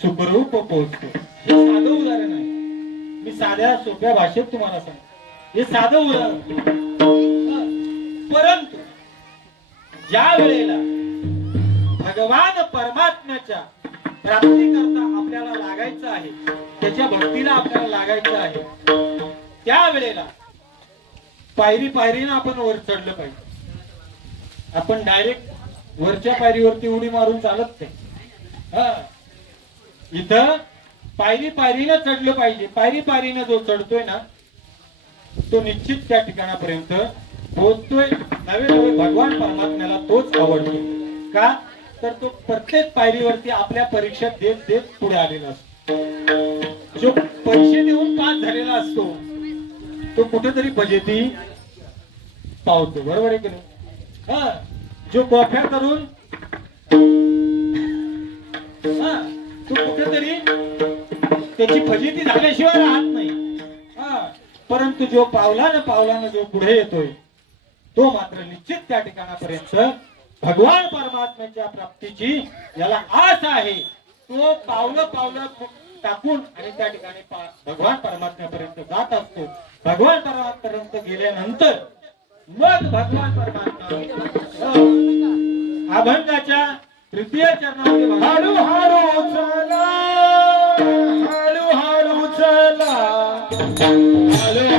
सुखरूप पोहोचतो. हे साधं उदाहरण आहे. मी साध्या सोप्या भाषेत तुम्हाला सांगतो. हे साधं उदाहरण. परंतु ज्या वेळेला भगवान परमात्म्याच्या प्राप्तीकरता आपल्याला लागायचं आहे, त्याच्या भक्तीला आपल्याला लागायचं आहे, त्यावेळेला पायरी पायरीनं आपण वर चढलं पाहिजे. आपण डायरेक्ट वरच्या पायरीवरती उडी मारून चालत नाही. इथं पायरी पायरीनं चढलं पाहिजे. पायरी पायरीनं जो चढतोय ना तो निश्चित त्या ठिकाणापर्यंत पोहोचतोय. नवे नवे भगवान परमात्म्याला तोच आवडतो. का तर तो प्रत्येक पायरीवरती आपल्या परीक्षा देत देत पुढे आलेला असतो. जो पैसे देऊन पास झालेला असतो तो कुठेतरी फजिती पावतो. बरोबर आहे की नाही. जो कॉफ्या करून तो कुठेतरी त्याची फजिती झाल्याशिवाय राहत नाही. परंतु जो पावलानं जो पुढे येतोय तो मात्र निश्चित त्या ठिकाणापर्यंत भगवान परमात्म्याच्या प्राप्तीची याला आस आहे. तो पावलं पावलं टाकून आणि त्या ठिकाणी भगवान परमात्म्यापर्यंत जात असतो. भगवान परमात्म्यापर्यंत गेल्यानंतर मग भगवान परमात्मा अभंगाच्या तृतीय चरणामध्ये हळू हळू चला, हळू हळू चला, हळू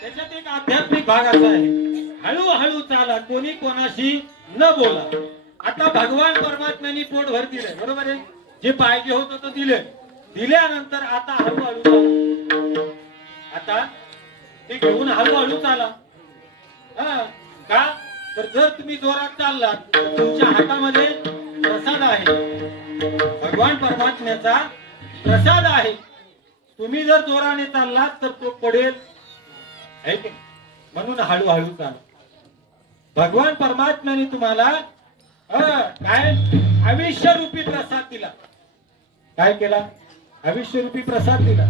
त्याच्यात एक आध्यात्मिक भाग असा आहे, हळूहळू चाला, कोणी कोणाशी न बोला. आता भगवान परमात्म्याने पोट भर दिलंय, बरोबर आहे. जे पाहिजे होतं ते दिले. दिल्यानंतर आता हळूहळू चाला. आता ते घेऊन हळूहळू चाला. का तर जर तुम्ही जोरात चाललात तर तुमच्या हातामध्ये प्रसाद आहे, भगवान परमात्म्याचा प्रसाद आहे. तुम्ही जर जोराने चाललात तर तो पडेल, है की? म्हणून हळूहळू चाला. भगवान परमात्म्याने तुम्हाला काय आयुष्य रूपी प्रसाद दिला. काय केला? आयुष्य रूपी प्रसाद दिला,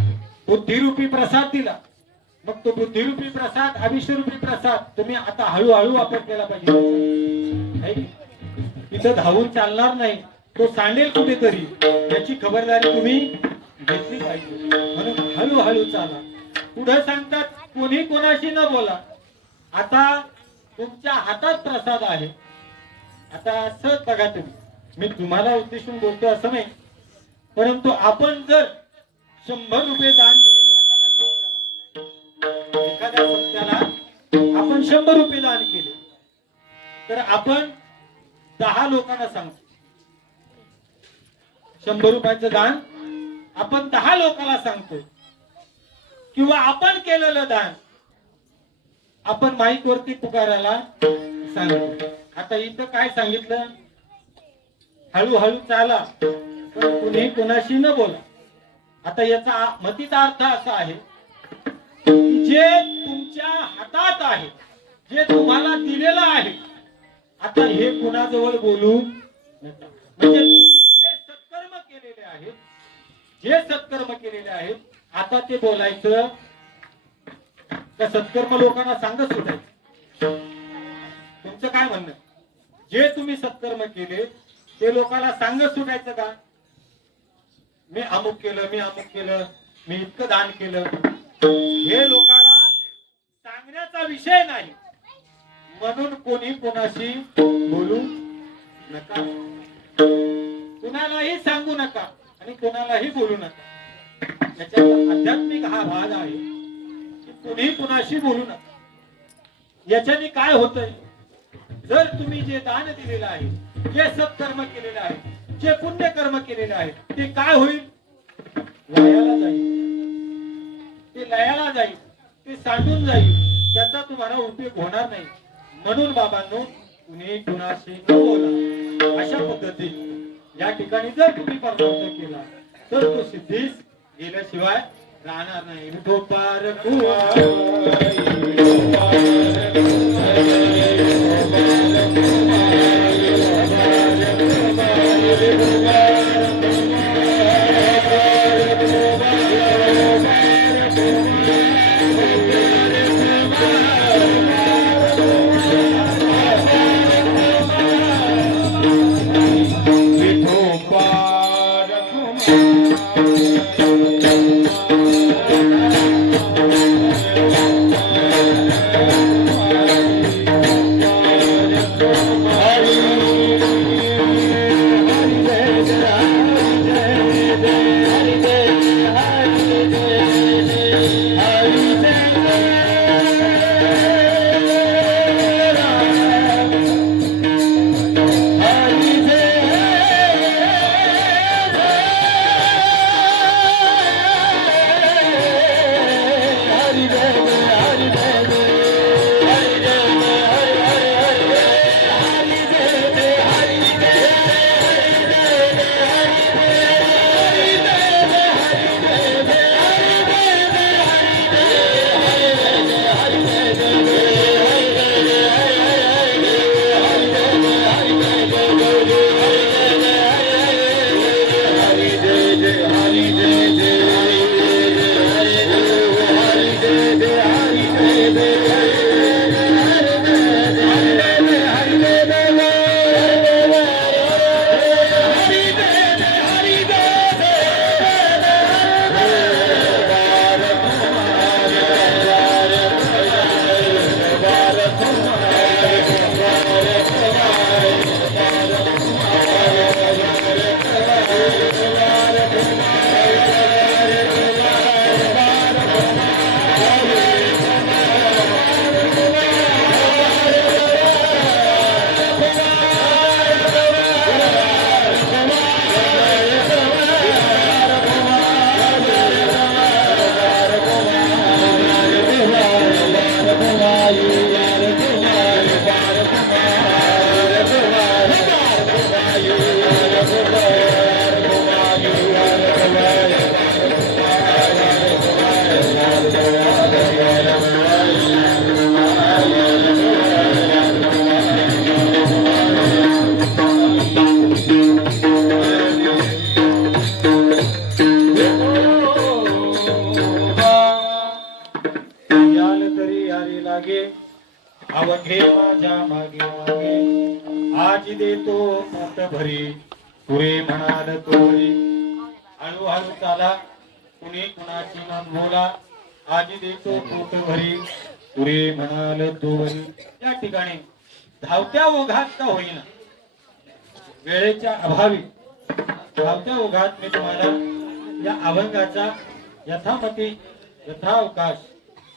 बुद्धिरूपी प्रसाद दिला. मग तो बुद्धिरूपी प्रसाद, आयुष्य रूपी प्रसाद तुम्ही आता हळूहळू वापर केला पाहिजे. तिथं धावून चालणार नाही, तो सांडेल कुठेतरी, याची खबरदारी तुम्ही घेतली पाहिजे. म्हणून हळूहळू चाला. पुढे सांगतात कोणी कोणाशी न बोला. आता तुमच्या हातात प्रसाद आहे. आता असं बघा तुम्ही, मी तुम्हाला उद्देशून बोलतो असं नाही, परंतु आपण जर 100 रुपये दान केले एखाद्या संस्थेला आपण 100 रुपये दान केले तर आपण 10 लोकांना सांगतो. 100 रुपयाचं दान आपण 10 लोकांना सांगतो. किंवा आपण केलेलं दान आपण माईक वरती पुकारायला सांगतो. आता इथं काय सांगितलं? हळूहळू चाला, पण कुणी कोणाशी न बोला. आता याचा मतीचा अर्थ असा आहे, जे तुमच्या हातात आहे, जे तुम्हाला दिलेलं आहे, आता हे कुणाजवळ बोलू नका. म्हणजे तुम्ही जे सत्कर्म केलेले आहेत, जे सत्कर्म केलेले आहेत, आता ते बोलायचं त्या सत्कर्म लोकांना सांगत सुटायचं. तुमचं काय म्हणणं? जे तुम्ही सत्कर्म केले ते लोकांना सांगत सुटायचं का? मी अमुक केलं, मी अमुक केलं, मी इतकं दान केलं, हे लोकांना सांगण्याचा विषय नाही. म्हणून कोणी कोणाशी बोलू नका, कुणालाही सांगू नका आणि कोणालाही बोलू नका. याचा आध्यात्मिक हा भाग आहे की कोणी कोणाशी बोलू नका. याच्याने काय होतंय? जर तुम्ही जे दान दिलेलं आहे, जे सत्कर्म केलेलं आहे, जे पुण्यकर्म केलेलं आहे, ते काय होईल? लयाला जाईल. ते लयाला जाईल, ते सांडून जाईल, त्याचा तुम्हाला उपयोग होणार नाही. म्हणून बाबांनो कुणी कुणाशी न बोला अशा पद्धतीत या ठिकाणी जर तुम्ही परमार्थ केला तर तो सिद्धीस गेल्याशिवाय राहणार नाही. विठोबार अवघे माझ्या मागे मागे आज देतो पोट भरी पुरे म्हणाल तोरी. हळूहळू चाला कुणी कुणाची न बोला आज देतो पोट भरी पुरे म्हणाल तोरी. या ठिकाणी धावत्या ओघात का होईना वेळेच्या अभावी धावत्या ओघात मी तुम्हाला या अभंगाचा यथामती यथावकाश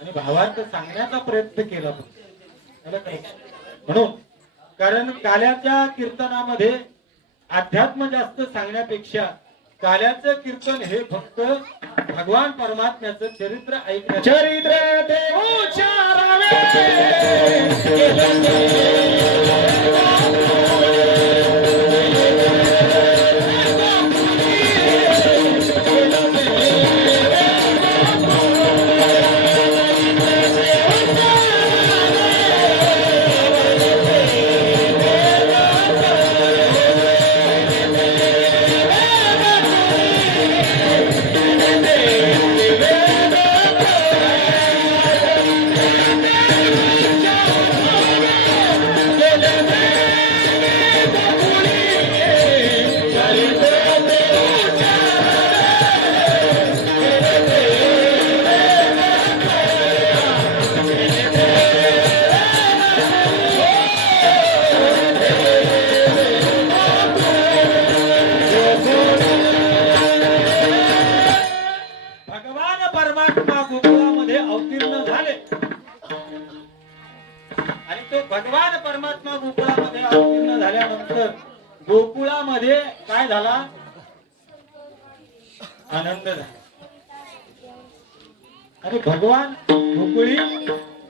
आणि भावार्थ सांगण्याचा प्रयत्न केला. म्हणून कारण काल्याच्या कीर्तनामध्ये अध्यात्म जास्त सांगण्यापेक्षा काल्याचं कीर्तन हे फक्त भगवान परमात्म्याचं चरित्र ऐकण्या चरित्र देवोच्चारावे भगवान परमात्मा गोकुळामध्ये अवतीर्ण झाल्यानंतर गोकुळामध्ये काय झाला? आनंद झाला. आणि भगवान गोकुळी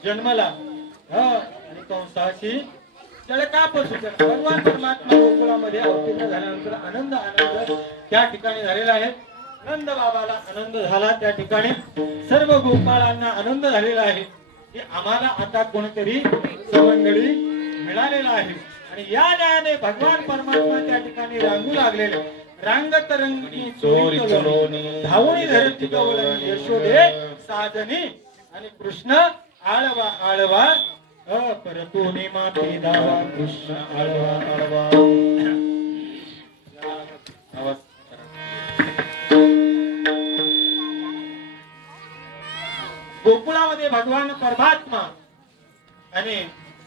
जन्मला आणि कंसाची त्याला का पसू शकत. भगवान परमात्मा गोकुळामध्ये अवतीर्ण झाल्यानंतर आनंद आनंद त्या ठिकाणी झालेला आहे. नंद बाबाला आनंद झाला, त्या ठिकाणी सर्व गोपाळांना आनंद झालेला आहे की आम्हाला आता कोणतरी सवंगडी मिळालेला आहे. आणि या न्यायाने भगवान परमात्मा त्या ठिकाणी रांगू लागलेले. रांगत रंगी चोरी कलोनी धावणी धरती गवळणी यशोदे साजनी. आणि कृष्ण आळवा आळवा परतोनी माती दावा कृष्ण आळवा आळवा. गोकुळामध्ये भगवान परमात्मा आणि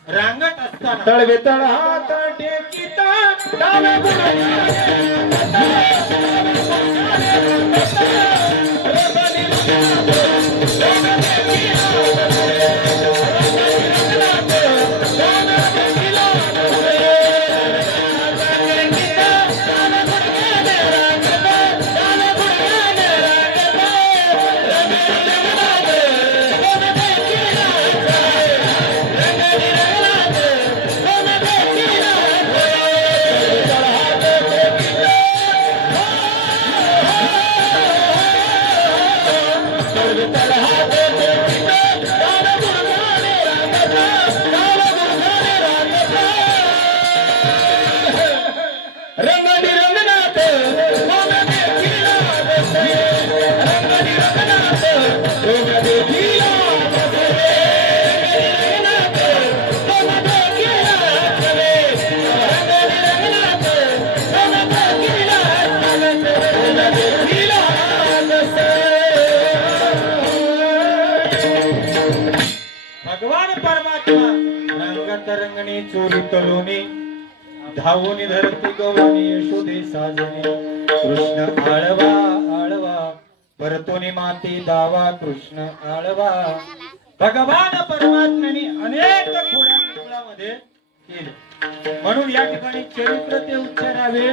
रांगत असताना तळवे तळ हात टेकिता डाव्या भगवान परमात्मा रंगत रंगणी चोरी तलोनी धावून धरती गवळणी यशोदे साजनी. कृष्ण आळवा आळवा परतोनी माती दावा कृष्ण आळवा. भगवान परमात्म्याने अनेक खोड्या गोकुळामध्ये केले म्हणून या ठिकाणी चरित्र ते उच्चारावे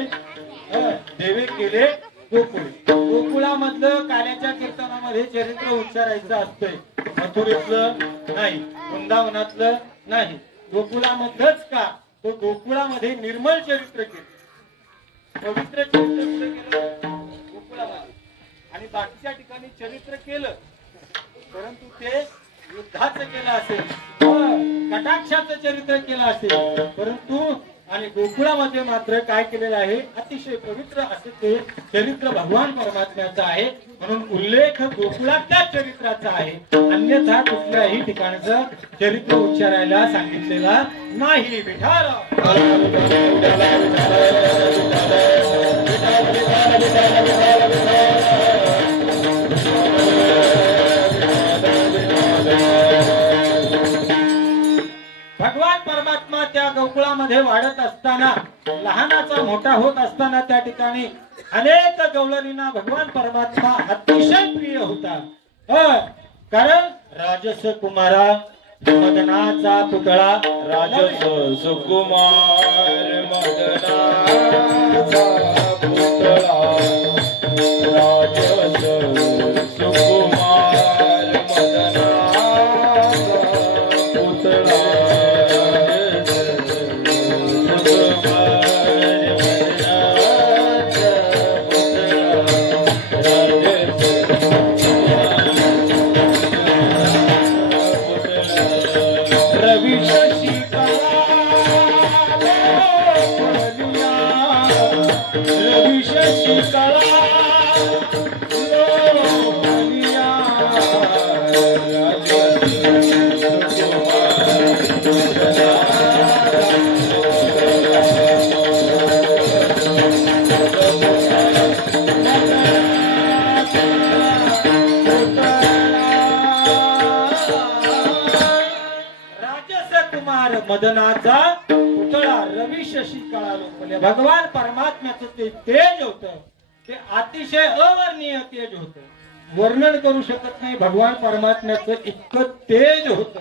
देवे केले गोकुळ. गोकुळामधलं काल्याच्या कीर्तनामध्ये चरित्र उच्चारायचं असतंय, मथुरेतलं नाही, वृंदावनातलं नाही, गोकुळामधलंच का. तो गोकुळामध्ये निर्मल चरित्र केलं, पवित्र चरित्र केलं गोकुळामध्ये. आणि बाकीच्या ठिकाणी चरित्र केलं परंतु ते युद्धाचं केलं असेल, कटाक्षाचं चरित्र केलं असेल, परंतु आणि गोकुळामध्ये मात्र काय केलेलं आहे, अतिशय पवित्र असे ते चरित्र भगवान परमात्म्याचं आहे. म्हणून उल्लेख गोकुळातल्या चरित्राचा आहे, अन्यथा कुठल्याही ठिकाणचं चरित्र उच्चारायला सांगितलेला नाही. विठाल भगवान परमात्मा त्या गोकुळामध्ये वाढत असताना, लहानाचा मोठा होत असताना त्या ठिकाणी अनेक गवळणींना भगवान परमात्मा अतिशय प्रिय होता. कारण राजस कुमारा मदनाचा पुतळा, राजस सुकुमार मदनाचा पुतळा, राजस सुकुमार मदनाचा पुतळा, मदनाचा पुतळा रवी शशी कळा लोकले. भगवान परमात्म्याचं ते तेज होत, ते अतिशय अवर्णीय तेज होत, वर्णन करू शकत नाही भगवान परमात्म्याचं इतकं तेज होत.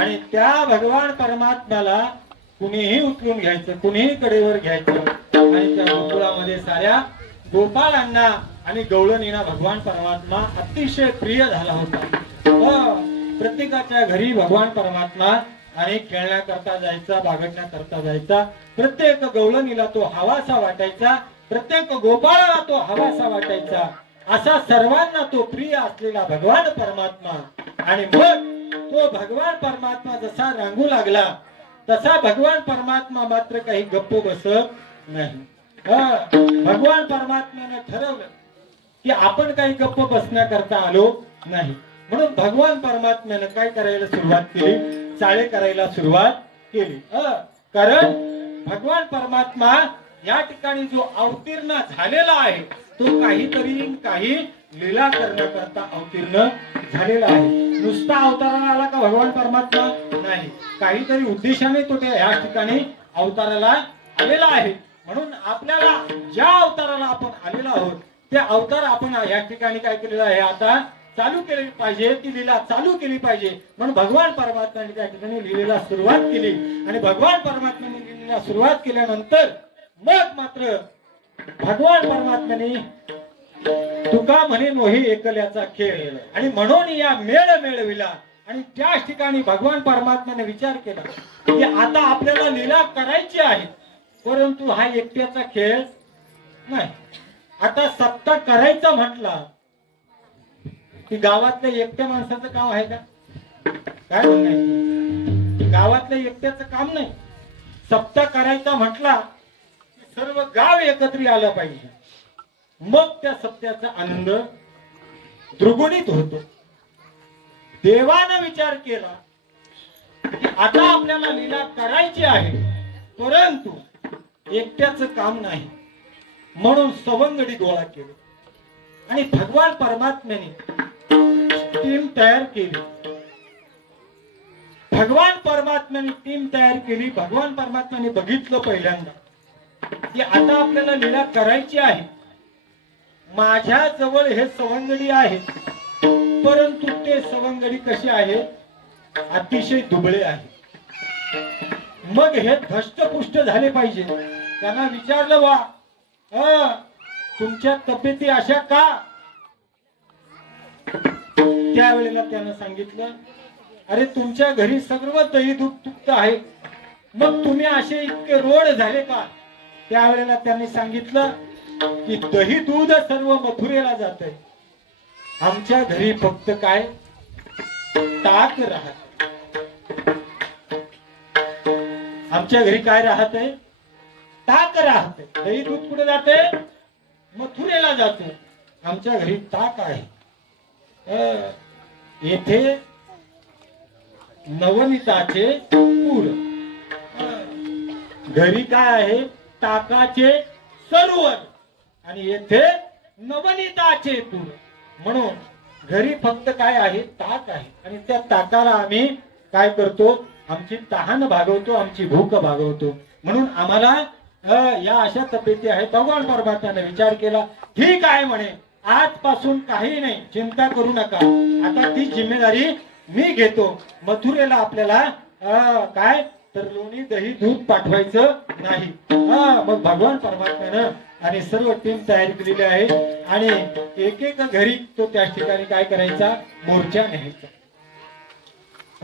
आणि त्या भगवान परमात्म्याला कुणीही उचलून घ्यायचं, कुणीही कडेवर घ्यायचं. आणि त्या गोकुळामध्ये साऱ्या गोपाळांना आणि गवळणींना भगवान परमात्मा अतिशय प्रिय झाला होता. प्रत्येकाच्या घरी भगवान परमात्मा आणि खेळण्याकरता जायचा, बागडण्याकरता जायचा. प्रत्येक गवळणीला तो हवासा वाटायचा, प्रत्येक गोपाळाला तो हवासा वाटायचा. असा सर्वांना तो प्रिय असलेला भगवान परमात्मा. आणि मग तो भगवान परमात्मा जसा रांगू लागला तसा भगवान परमात्मा मात्र काही गप्प बसत नाही. भगवान परमात्म्याने ठरवलं की आपण काही गप्प बसण्याकरता आलो नाही. म्हणून भगवान परमात्म्याने काय करायला सुरुवात केली? चाळे करायला सुरुवात केली. कारण भगवान परमात्मा या ठिकाणी जो अवतीर्ण झालेला आहे तो काही लीला करण्याकरता अवतीर्ण झालेला आहे. नुसता अवताराला आला का भगवान परमात्मा? नाही, काहीतरी उद्देशाने तो त्या या ठिकाणी अवताराला आलेला आहे. म्हणून आपल्याला ज्या अवताराला आपण आलेला आहोत ते अवतार आपण या ठिकाणी काय केलेलं आहे? आता चालू केली पाहिजे, ती लीला चालू केली पाहिजे. म्हणून भगवान परमात्म्याने त्या ठिकाणी लीलेला सुरुवात केली. आणि भगवान परमात्म्याने लीलेला सुरुवात केल्यानंतर मग मात्र भगवान परमात्म्याने तुका म्हणे मोही एकल्याचा खेळ आणि म्हणून या मेळ मिळविला. आणि त्याच ठिकाणी भगवान परमात्म्याने विचार केला की आता आपल्याला लीला करायची आहे, परंतु हा एकट्याचा खेळ नाही. आता सत्ता करायचा म्हटला की गावातल्या एकट्या माणसाचं काम आहे का? काय म्हणणं? गावातल्या एकट्याचं काम नाही. सप्ताह करायचा म्हटला की सर्व गाव एकत्रित आलं पाहिजे. मग त्या सत्याचा आनंद द्विगुणित होतो. देवानं विचार केला की आता आपल्याला लीला करायची आहे, परंतु एकट्याचं काम नाही. म्हणून सवंगडी गोळा केली आणि भगवान परमात्म्याने टीम तयार केली. भगवान परमात्म्याने टीम तयार केली. भगवान परमात्म्याने बघितलं पहिल्यांदा की आता आपल्याला लीला करायची आहे. माझ्या जवळ हे सवंगडी आहे, परंतु ते सवंगडी कसे आहे? अतिशय दुबळे आहे. मग हे धष्टपुष्ट झाले पाहिजे. त्यांना विचारलं, वा तुमच्या तब्येती अशा का? त्यावेळेला त्यानं सांगितलं, अरे तुमच्या घरी सर्व दही दूध तुप्त आहे, मग तुम्ही असे इतके रोड झाले का? त्यावेळेला त्यांनी सांगितलं की दही दूध सर्व मथुरेला जात आहे, आमच्या घरी फक्त काय ताक राहत. आमच्या घरी काय राहत आहे? ताक राहते. दही दूध कुठे जाते? मथुरेला जाते. आमच्या घरी ताक आहे. येथे नवनीताचे पूर. घरी काय आहे? ताकाचे सरोवर आणि येथे नवनीताचे पूर. म्हणून घरी फक्त काय आहे? ताक आहे. आणि त्या ताकाला आम्ही काय करतो? आमची तहान भागवतो, आमची भूक भागवतो. म्हणून आम्हाला या अशा तब्येती आहेत. भगवान परमात्म्याने विचार केला, ठीक आहे म्हणे, आजपासून काही नाही, चिंता करू नका, आता ती जिम्मेदारी मी घेतो. मथुरेला आपल्याला काय तर लोणी दही दूध पाठवायचं नाही. मग भगवान परमात्म्यानं आणि सर्व टीम तयार केलेली आहे आणि एक एक घरी तो त्याच ठिकाणी काय करायचा? मोर्चा न्यायचा.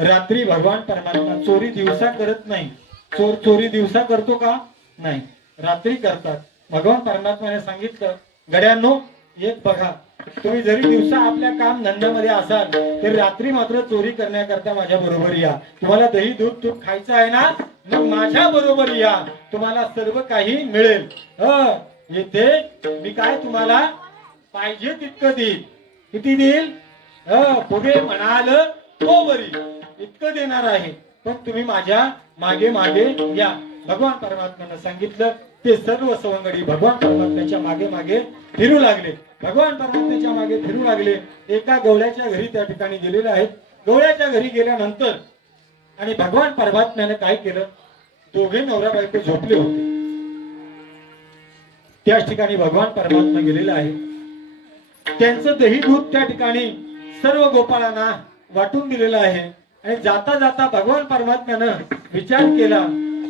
रात्री भगवान परमात्मा चोरी दिवसा करत नाही. चोर चोरी दिवसा करतो का? नाही, रात्री करतात. भगवान परमात्म्याने सांगितलं, गड्यांनो एक बघा, तुम्ही जरी दिवसा आपल्या काम धंद्यामध्ये असाल तरी रात्री मात्र चोरी करण्याकरता माझ्या बरोबर या. तुम्हाला दही दूध तूप खायचं आहे ना, मग माझ्या बरोबर या, तुम्हाला सर्व काही मिळेल. येथे मी काय तुम्हाला पाहिजे तितकं देईल. किती देईल? पुढे म्हणाल तो बरी, इतकं देणार आहे, पण तुम्ही माझ्या मागे मागे या. भगवान परमात्म्यानं सांगितलं. ते सर्व सवंगडी भगवान परमात्म्याच्या मागे मागे फिरू लागले. भगवान परमात्म्याच्या मागे फिरू लागले. एका गवळ्याच्या घरी त्या ठिकाणी गेलेले आहेत. गवळ्याच्या घरी गेल्यानंतर आणि भगवान परमात्म्याने काय केलं? दोघे नवरा बायको झोपले होते. त्याच ठिकाणी भगवान परमात्मा गेलेला आहे. त्यांचं दही दूध त्या ठिकाणी सर्व गोपाळांना वाटून दिलेलं आहे. आणि जाता जाता भगवान परमात्म्यानं विचार केला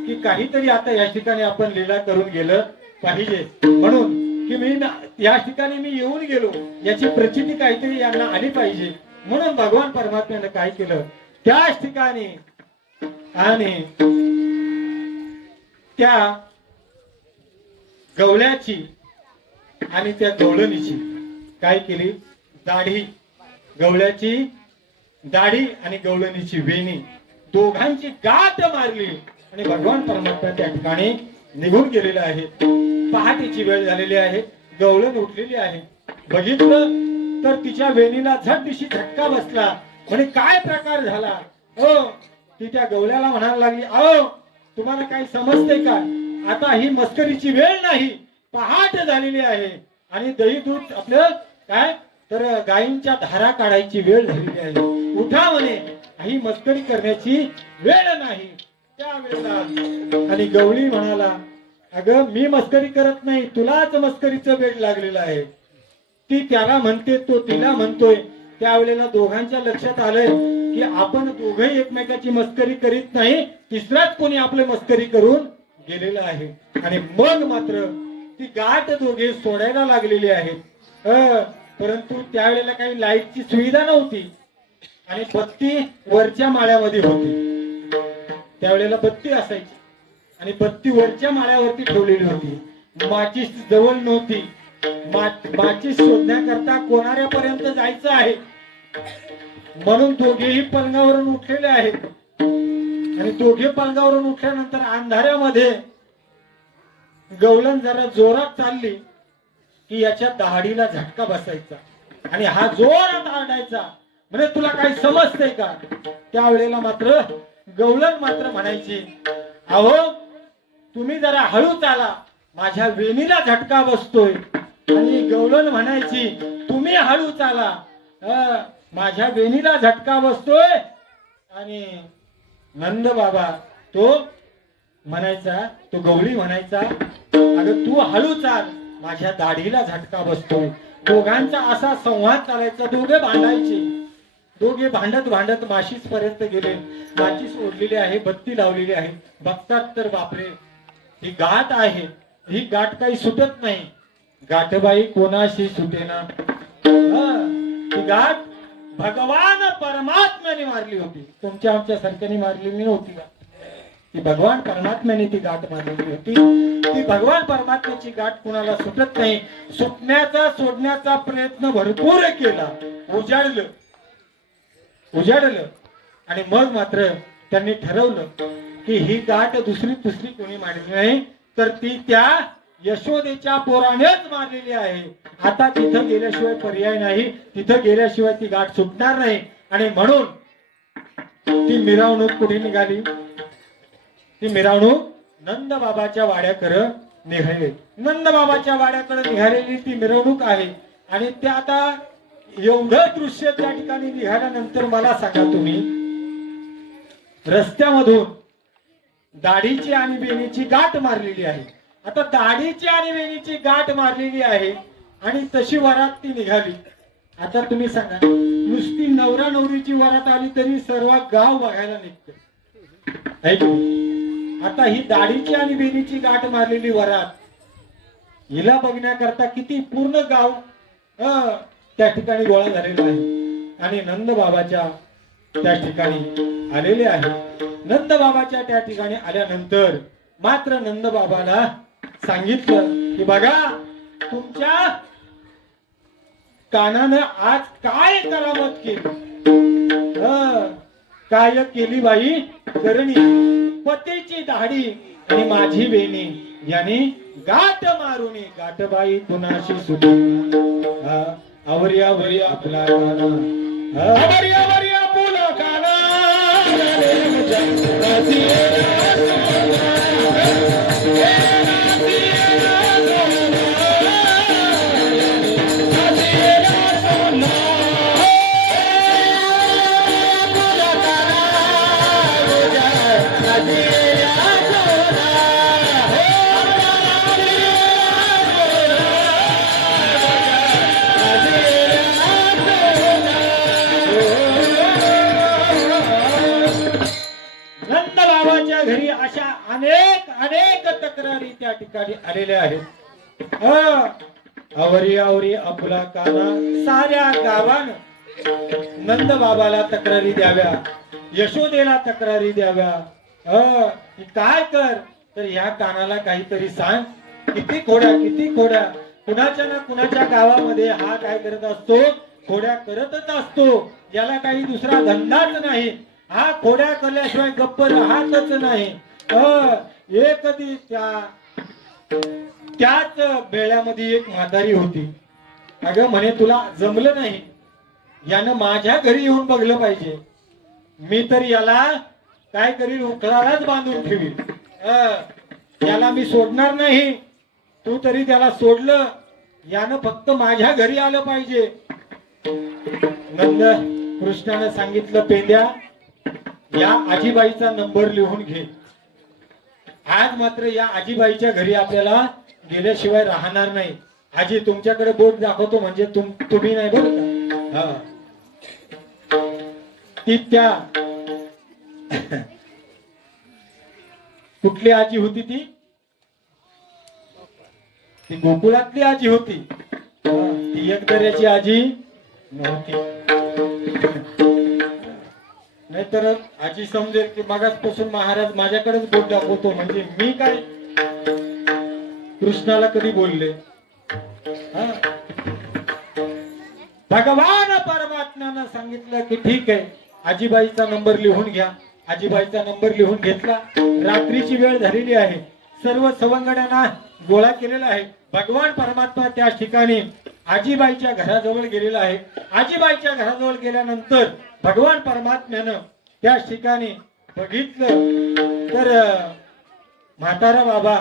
की काहीतरी आता या ठिकाणी आपण लीला करून गेलं पाहिजे. म्हणून की मी या ठिकाणी मी येऊन गेलो, याची प्रचिती काहीतरी यांना आली पाहिजे. म्हणून भगवान परमात्म्याने काय केलं, त्याच ठिकाणी आणि त्या गवळ्याची आणि त्या गवळणीची काय केली, दाढी, गवळ्याची दाढी आणि गवळणीची वेणी दोघांची गाठ मारली आणि भगवान परमात्मा त्या ठिकाणी निघून गेलेले आहे. पहाटेची वेळ झालेली आहे, गवळण उठलेली आहे. बघितलं तर तिच्या वेणीला झटदिशी झटका बसला. म्हणे काय प्रकार झाला हो. ती त्या गवळ्याला म्हणायला लागली, अहो तुम्हाला काही समजते का, आता ही मस्करीची वेळ नाही, पहाट झालेली आहे आणि दही दूध आपलं काय तर गायींच्या धारा काढायची वेळ झालेली आहे. उठा म्हणे, ही मस्करी करण्याची वेळ नाही. त्यावेळेला आणि गवळी म्हणाला, अगं मी मस्करी करत नाही, तुलाच मस्करीचं वेळ लागलेलं आहे. ती त्याला म्हणते, तो तिला म्हणतोय. त्यावेळेला दोघांच्या लक्षात आलंय की आपण दोघंही एकमेकाची मस्करी करीत नाही, तिसराच कोणी आपले मस्करी करून गेलेलं आहे. आणि मग मात्र ती गाठ दोघे सोडायला लागलेली आहेत. परंतु त्यावेळेला काही लाईटची सुविधा नव्हती आणि बत्ती वरच्या माळ्यामध्ये होती. त्यावेळेला बत्ती असायची आणि बत्ती वरच्या माळ्यावरती ठेवलेली होती. माचीस जवळ नव्हती. माचीस शोधण्याकरता कोणाऱ्यापर्यंत जायचं आहे, म्हणून दोघेही पलंगावरून उठलेले आहेत. आणि दोघे पलंगावरून उठल्यानंतर अंधाऱ्यामध्ये गवळण जरा जोरात चालली की याच्या दाढीला झटका बसायचा आणि हा जोरात आरडायचा, म्हणजे तुला काही समजते का. त्यावेळेला मात्र गवळण मात्र म्हणायची, अहो तुम्ही जरा हळू चाला, माझ्या वेणीला झटका बसतोय. आणि गवळण म्हणायची, तुम्ही हळू चाला, माझ्या वेणीला झटका बसतोय. आणि नंद बाबा तो म्हणायचा, तो गवळी म्हणायचा, अगं तू हळू चाल, माझ्या दाढीला झटका बसतोय. दोघांचा असा संवाद चालायचा. दोघे भांडायचे. दोघे भांडत भांडत माशीस पर्यंत गेले. माचीस ओढलेली आहे, बत्ती लावलेली आहे. बघतात तर बापरे, ही गाठ आहे, ही गाठ काही सुटत नाही. गाठबाई कोणाशी सुटेना. ही गाठ भगवान परमात्म्याने मारली होती, तुमच्या आमच्या सारख्याने मारलेली नव्हती का. ती भगवान परमात्म्याने ती गाठ मारलेली होती. ती भगवान परमात्म्याची गाठ कुणाला सुटत नाही. सुटण्याचा सोडण्याचा प्रयत्न भरपूर केला, उजाडलं आणि मग मात्र त्यांनी ठरवलं की ही गाठ दुसरी कोणी मारली नाही, तर ती त्या यशोदेच्या पोरानेच मारलेली आहे. आता तिथं गेल्याशिवाय पर्याय नाही, तिथं गेल्याशिवाय ती गाठ सुटणार नाही. आणि म्हणून ती मिरवणूक कुठे निघाली, ती मिरवणूक नंद बाबाच्या वाड्याकडे निघाली. नंद बाबाच्या वाड्याकडे निघालेली ती मिरवणूक आहे. आणि ते आता एवढं दृश्य त्या ठिकाणी निघाल्यानंतर मला सांगा तुम्ही, रस्त्यामधून दाढीची आणि वेणीची गाठ मारलेली आहे. आता दाढीची आणि वेणीची गाठ मारलेली आहे आणि तशी वरात ती निघाली. आता तुम्ही सांगा, नुसती नवरा नवरीची वरात आली तरी सर्व गाव बघायला निघतं. आता ही दाढीची आणि वेणीची गाठ मारलेली वरात, हिला बघण्याकरता किती पूर्ण गाव त्या ठिकाणी गोळा झालेला आहे. आणि नंद बाबाच्या त्या ठिकाणी आलेले आहे. नंद बाबाच्या त्या ठिकाणी आल्यानंतर मात्र नंद बाबाला सांगितलं की बघा, तुमच्या कानानं आज काय करामत केली. काय केली बाई करणी, पतीची दाढी आणि माझी वेणी याने गाठ मारुनी. गाठबाई कुणाशी सुटी, आवरिया वरिया आपला काना, आवरिया वरिया आपला काना. घरी अशा अनेक तक्रारी त्या ठिकाणी आलेल्या आहेत. आवरी आवरी आपला काना, साऱ्या गावानं नंद बाबाला तक्रारी द्याव्या, यशोदेला तक्रारी द्याव्या. काय कर तर ह्या कानाला काहीतरी सांग. किती खोड्या कुणाच्या ना कुणाच्या गावामध्ये हा काय करत असतो, खोड्या करतच असतो. याला काही दुसरा धंदाच नाही. हा खोड्या केल्याशिवाय गप्प राहतच नाही. एक कधी त्याच बेळ्यामध्ये एक म्हातारी होती. अगं म्हणे तुला जमलं नाही, यानं माझ्या घरी येऊन बघलं पाहिजे. मी तर याला काय करील, उकळालाच बांधून ठेवील. याला मी सोडणार नाही. तू तरी त्याला सोडलं, यानं फक्त माझ्या घरी आलं पाहिजे. नंद कृष्णाने सांगितलं, पेंद्या या आजीबाईचा नंबर लिहून घे. आज मात्र या आजीबाईच्या घरी आपल्याला गेल्याशिवाय राहणार नाही. आजी तुमच्याकडे बोट दाखवतो म्हणजे तुम्ही नाही बरं का. ती त्या कुठली आजी होती, ती गोकुळातली आजी होती. ती एकदऱ्याची आजी नव्हती. नाहीतर आजी समजेल की मागासपासून महाराज माझ्याकडेच बोट दाखवतो म्हणजे मी काय कृष्णाला कधी बोलले. भगवान परमात्म्यानं सांगितलं की ठीक आहे, आजीबाईचा नंबर लिहून घ्या. आजीबाईचा नंबर लिहून घेतला. रात्रीची वेळ झालेली आहे. सर्व सवंगड्यांना गोळा केलेला आहे. भगवान परमात्मा त्या ठिकाणी आजीबाईच्या घराजवळ गेलेला आहे. आजीबाईच्या घराजवळ गेल्यानंतर भगवान परमात्म्यानं त्या ठिकाणी बघितलं तर म्हातारा बाबा,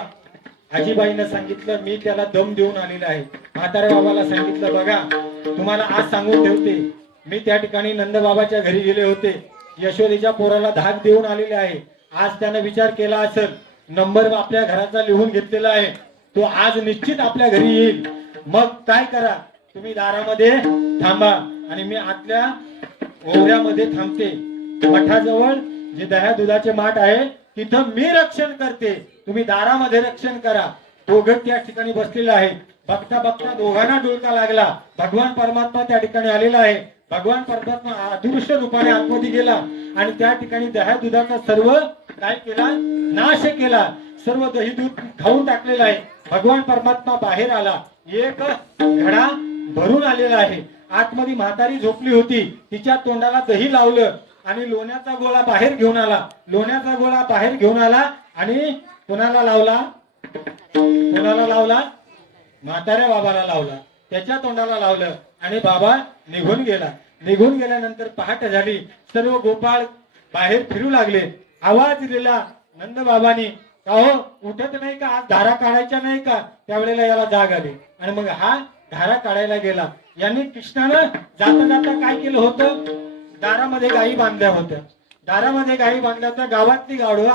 आजीबाईनं सांगितलं मी त्याला दम देऊन आलेला आहे. म्हातारा बाबाला सांगितलं, बघा तुम्हाला आज सांगून ठेवते, मी त्या ठिकाणी नंद बाबाच्या घरी गेले होते. यशोदेच्या पोराला धाक देऊन आलेले आहे. आज त्यानं विचार केला असेल, नंबर आपल्या घराचा लिहून घेतलेला आहे, तो आज निश्चित आपल्या घरी येईल. मग काय करा, तुम्ही दारामध्ये थांबा आणि मी आतल्या ओढ्यामध्ये थांबते. मठाजवळ जे दह्या दुधाचे माठ आहे तिथं मी रक्षण करते, तुम्ही दारामध्ये रक्षण करा. दोघं त्या ठिकाणी बसलेला आहे. बघता बघता दोघांना डोलका लागला. भगवान परमात्मा त्या ठिकाणी आलेला आहे. भगवान परमात्मा अदृश्य रूपाने आतमध्ये गेला आणि त्या ठिकाणी दह्या दुधाचा सर्व काय केला, नाश केला. सर्व दही दूध खाऊन टाकलेला आहे. भगवान परमात्मा बाहेर आला. एक घडा भरून आलेला आहे. आतमध्ये म्हातारी झोपली होती. तिच्या तोंडाला दही लावलं आणि लोण्याचा गोळा बाहेर घेऊन आला. लोण्याचा गोळा बाहेर घेऊन आला आणि कोणाला लावला, म्हाताऱ्या बाबाला लावला. त्याच्या तोंडाला लावलं आणि बाबा निघून गेला. निघून गेल्यानंतर पहाट झाली. सर्व गोपाळ बाहेर फिरू लागले. आवाज दिला नंद बाबांनी, का हो उठत नाही का, आज धारा काढायच्या नाही का. त्यावेळेला याला जाग आली आणि मग हा धारा काढायला गेला. यांनी कृष्णानं जाता जाता काय केलं होतं, दारामध्ये गायी बांधल्या होत्या. दारामध्ये गायी बांधल्या होत्या. गावातली गाढवं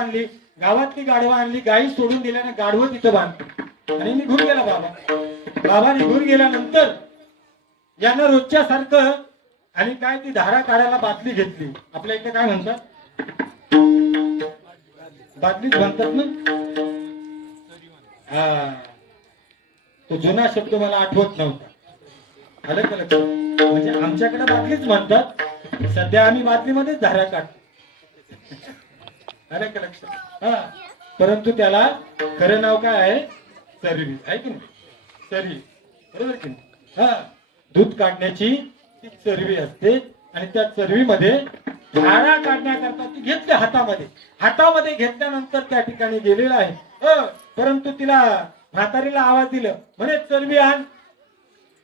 आणली. गायी सोडून दिल्याने गाढवं तिथं बांधली आणि निघून गेला बाबा. बाबा निघून गेल्यानंतर यानं रोजच्या सारखं आणि काय ती धारा काढायला बादली घेतली. आपल्या इथे काय म्हणतात, बादलीच म्हणतात ना. तो जुना शब्द मला आठवत नव्हता. आलं का लक्षात? म्हणजे आमच्याकडे बादलीच म्हणतात. सध्या आम्ही बादलीमध्येच धारा काढतो. आलं का लक्षात? परंतु त्याला खरं नाव काय आहे, चरवी आहे की नाही. चरवी, बरोबर की नाही. दूध काढण्याची ती चरवी असते आणि त्या चरवीमध्ये धारा काढण्याकरता ती घेतली हातामध्ये घेतल्यानंतर त्या ठिकाणी गेलेला आहे. परंतु तिला म्हातारीला आवाज दिलं, म्हणे चरवी आण.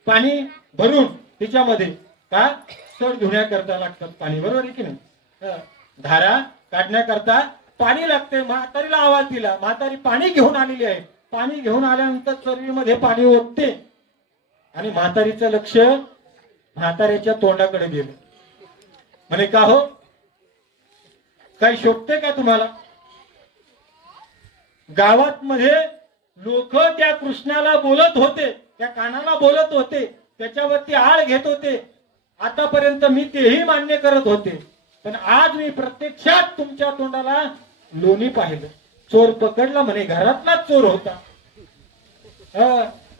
पाणी भरून तिच्यामध्ये का सर धुण्याकरता लागतात पाणी, बरोबर आहे की नाही. धारा काढण्याकरता पाणी लागते. म्हातारीला आवाज दिला. म्हातारी पाणी घेऊन आलेली आहे. पाणी घेऊन आल्यानंतर चरवीमध्ये पाणी ओतते आणि म्हातारीचं लक्ष म्हाताऱ्याच्या तोंडाकडे गेलं. म्हणे का हो, काही शोभते का तुम्हाला. गावात मध्ये लोक त्या कृष्णाला बोलत होते, त्या कानाला बोलत होते, त्याच्यावरती आळ घेत होते. आतापर्यंत मी तेही मान्य करत होते, पण आज मी प्रत्यक्षात तुमच्या तोंडाला लोणी पाहिलं. चोर पकडला म्हणे, घरातलाच चोर होता.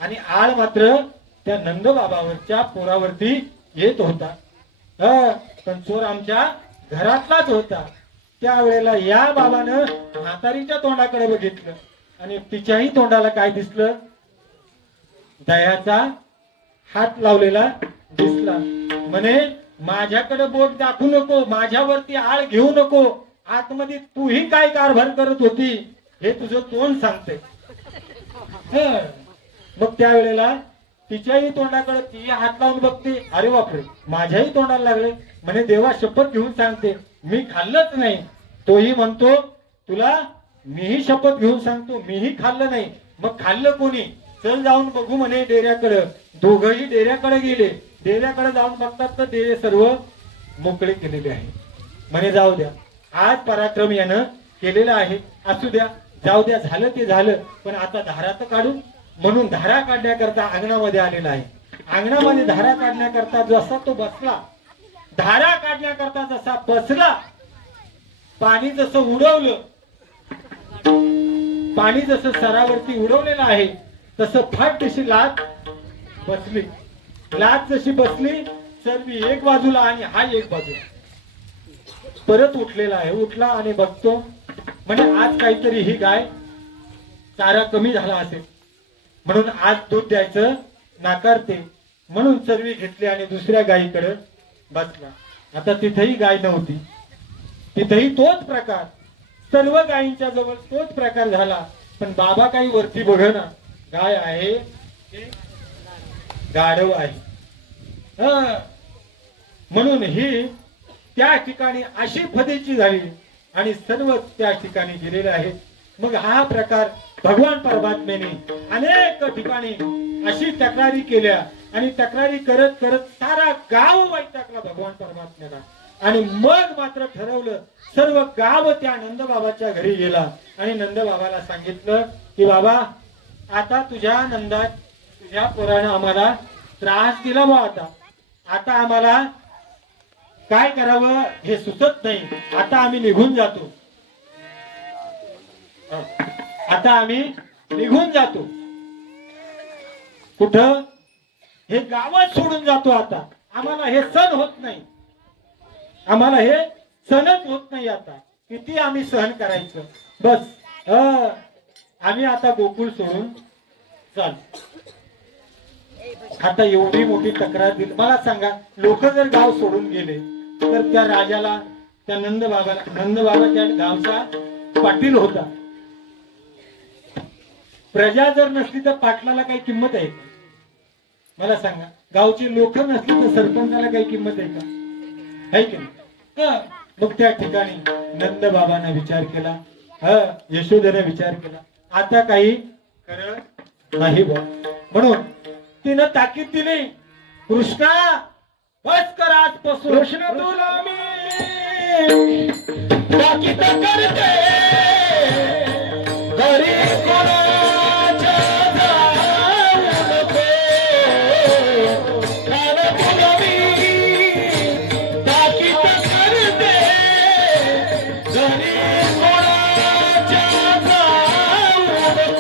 आणि आळ मात्र त्या नंद बाबावरच्या पोरावरती येत होता. पण चोर आमच्या घरातलाच होता. त्यावेळेला या बाबानं म्हातारीच्या तोंडाकडे बघितलं आणि तिच्याही तोंडाला काय दिसलं? दयाचा हात लावलेला दिसला. म्हणे माझ्याकडे बोट दाखवू नको, माझ्यावरती आळ घेऊ नको, आतमध्ये तूही काय कारभार करत होती हे तुझं तोंड सांगते. मग त्यावेळेला तिच्याही तोंडाकडे ती हात लावून बघते. अरे बापरे, माझ्याही तोंडाला लागले. म्हणे देवा शपथ घेऊन सांगते मी खाल्लंच नाही. तोही म्हणतो तुला मीही शपथ घेऊन सांगतो मीही खाल्लं नाही. मग खाल्लं कोणी? चल जाऊन बघू म्हणे डेऱ्याकडे. दोघही डेऱ्याकडे गेले. डेऱ्याकडे जाऊन बघतात तर डेरे सर्व मोकळे केलेले आहे. म्हणे जाऊ द्या, आज पराक्रम यानं केलेला आहे, असू द्या, जाऊ द्या, झालं ते झालं. पण आता धारा तर काढू. म्हणून धारा काढण्याकरता अंगणामध्ये आलेला आहे. अंगणामध्ये धारा काढण्याकरता जसा तो बसला, धारा काढण्याकरता जसा बसला, पाणी जसं उडवलं, पाणी जसं सरावरती उडवलेलं आहे तसं फाट तशी लाट बसली. लाट जशी बसली सर्वी एक बाजूला आणि हा एक बाजूला. परत उठलेला आहे. उठला आणि बघतो म्हणजे आज काहीतरी ही गाय चारा कमी झाला असेल म्हणून आज दूध द्यायचं नाकारते. म्हणून सर्वी घेतली आणि दुसऱ्या गायीकडे बसला. आता तिथेही गाय नव्हती. तिथेही तोच प्रकार, सर्व गायींच्या जवळ तोच प्रकार झाला. पण बाबा काही वरती बघना, गाय आहे गाढव आहे. म्हणून ही त्या ठिकाणी अशी फदेची झाली आणि सर्व त्या ठिकाणी गेलेले आहेत. मग हा प्रकार भगवान परमात्म्याने अनेक ठिकाणी अशी तक्रारी केल्या आणि तक्रारी करत करत सारा गाव वैतागला भगवान परमात्म्याला. आणि मग मात्र ठरवलं, सर्व गाव त्या नंदबाबाच्या घरी गेला आणि नंदबाबाला सांगितलं की बाबा आता तुझ्या नंदात तुझ्या पोरानं आम्हाला त्रास दिला बा. आता आम्हाला काय करावं हे सुचत नाही. आता आम्ही निघून जातो. आता आम्ही निघून जातो. कुठं? हे गावच सोडून जातो. आता आम्हाला हे सण होत नाही. आम्हाला हे सहनच होत नाही. आता किती आम्ही सहन करायचं. बस आम्ही आता गोकुळ सोडून चाल. आता एवढी मोठी तक्रार दिली. मला सांगा, लोक जर गाव सोडून गेले तर त्या राजाला, त्या नंदबाबा त्या गावचा पाटील होता. प्रजा जर नसली तर पाटलाला काही किंमत आहे का? मला सांगा, गावची लोक नसली तर सरपंचाला काही किंमत आहे का? आहे की नाही? मग त्या ठिकाणी नंदबाबांना विचार केला, यशोदेने विचार केला, आता काही करत नाही बा. म्हणून तिनं ताकीद दिली, कृष्णा बस कर आजपासून. कृष्ण तुला मी ताकीद करते, घरी कोणाच्या जाऊ नको. कारण तुला मी ताकीद करते, घरी कोणाच्या जाऊ नको.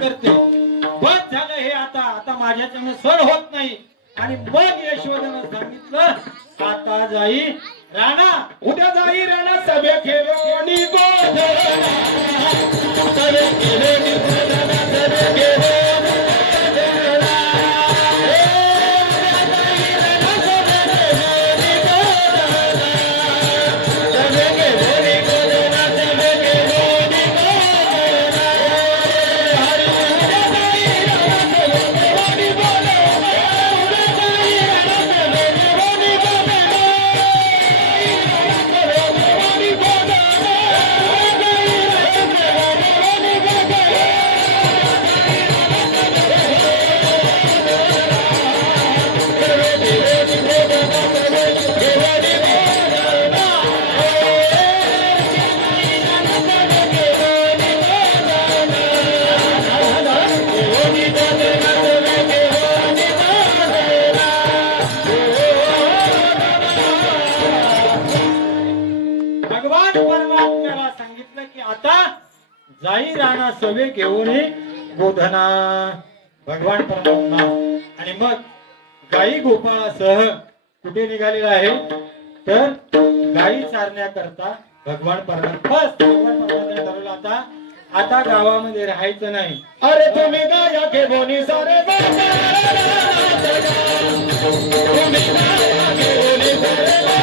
करते. बस झालं हे, आता आता माझ्याच्याने सण होत नाही. आणि मग यशोदेनं सांगितलं आता जाई राणा, उद्या जाई राणा सभे खेळोनी गोधना सभे खेळोनी गोधना सभे खेळोनी गोधना उद्या जाई राणा सभे खेळोनी गोधना सभे खेळोनी गोधना सभे खेळोनी गोधना हरी उद्या जाई राणा सभे खेळोनी गोधना उद्या जाई राणा सभे खेळोनी गोधना भगवान परमात्म्याला सांगितलं की आता जाई राणा सवे घेऊन गोधना. भगवान परमात्मा आणि मग गाई गोपाळासह कुठे निघालेला आहे तर गाई चारण्याकरता भगवान परमात्म्याने ठरवलं आता आता गावामध्ये राहायचं नाही. अरे तुम्ही गाया घेऊन सारे तुम्ही गाया घेऊन सारे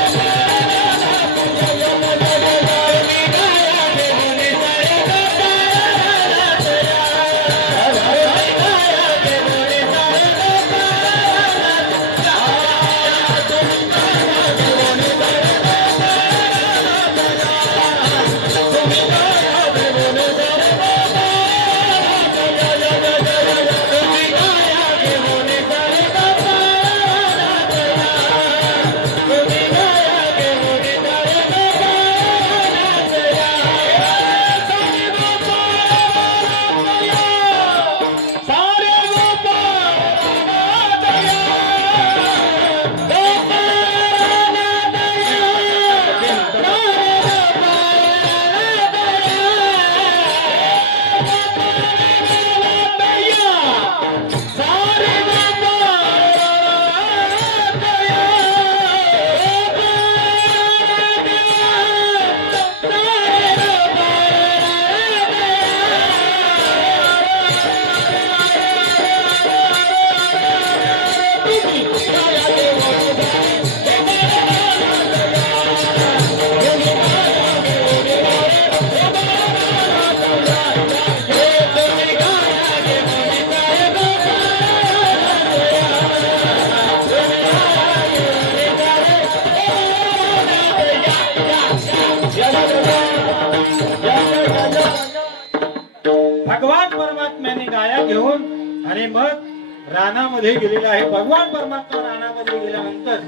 भगवान परमात्म्याने गाया घेऊन आणि मग रानामध्ये गेलेला आहे. भगवान परमात्मा रानामध्ये गेल्यानंतर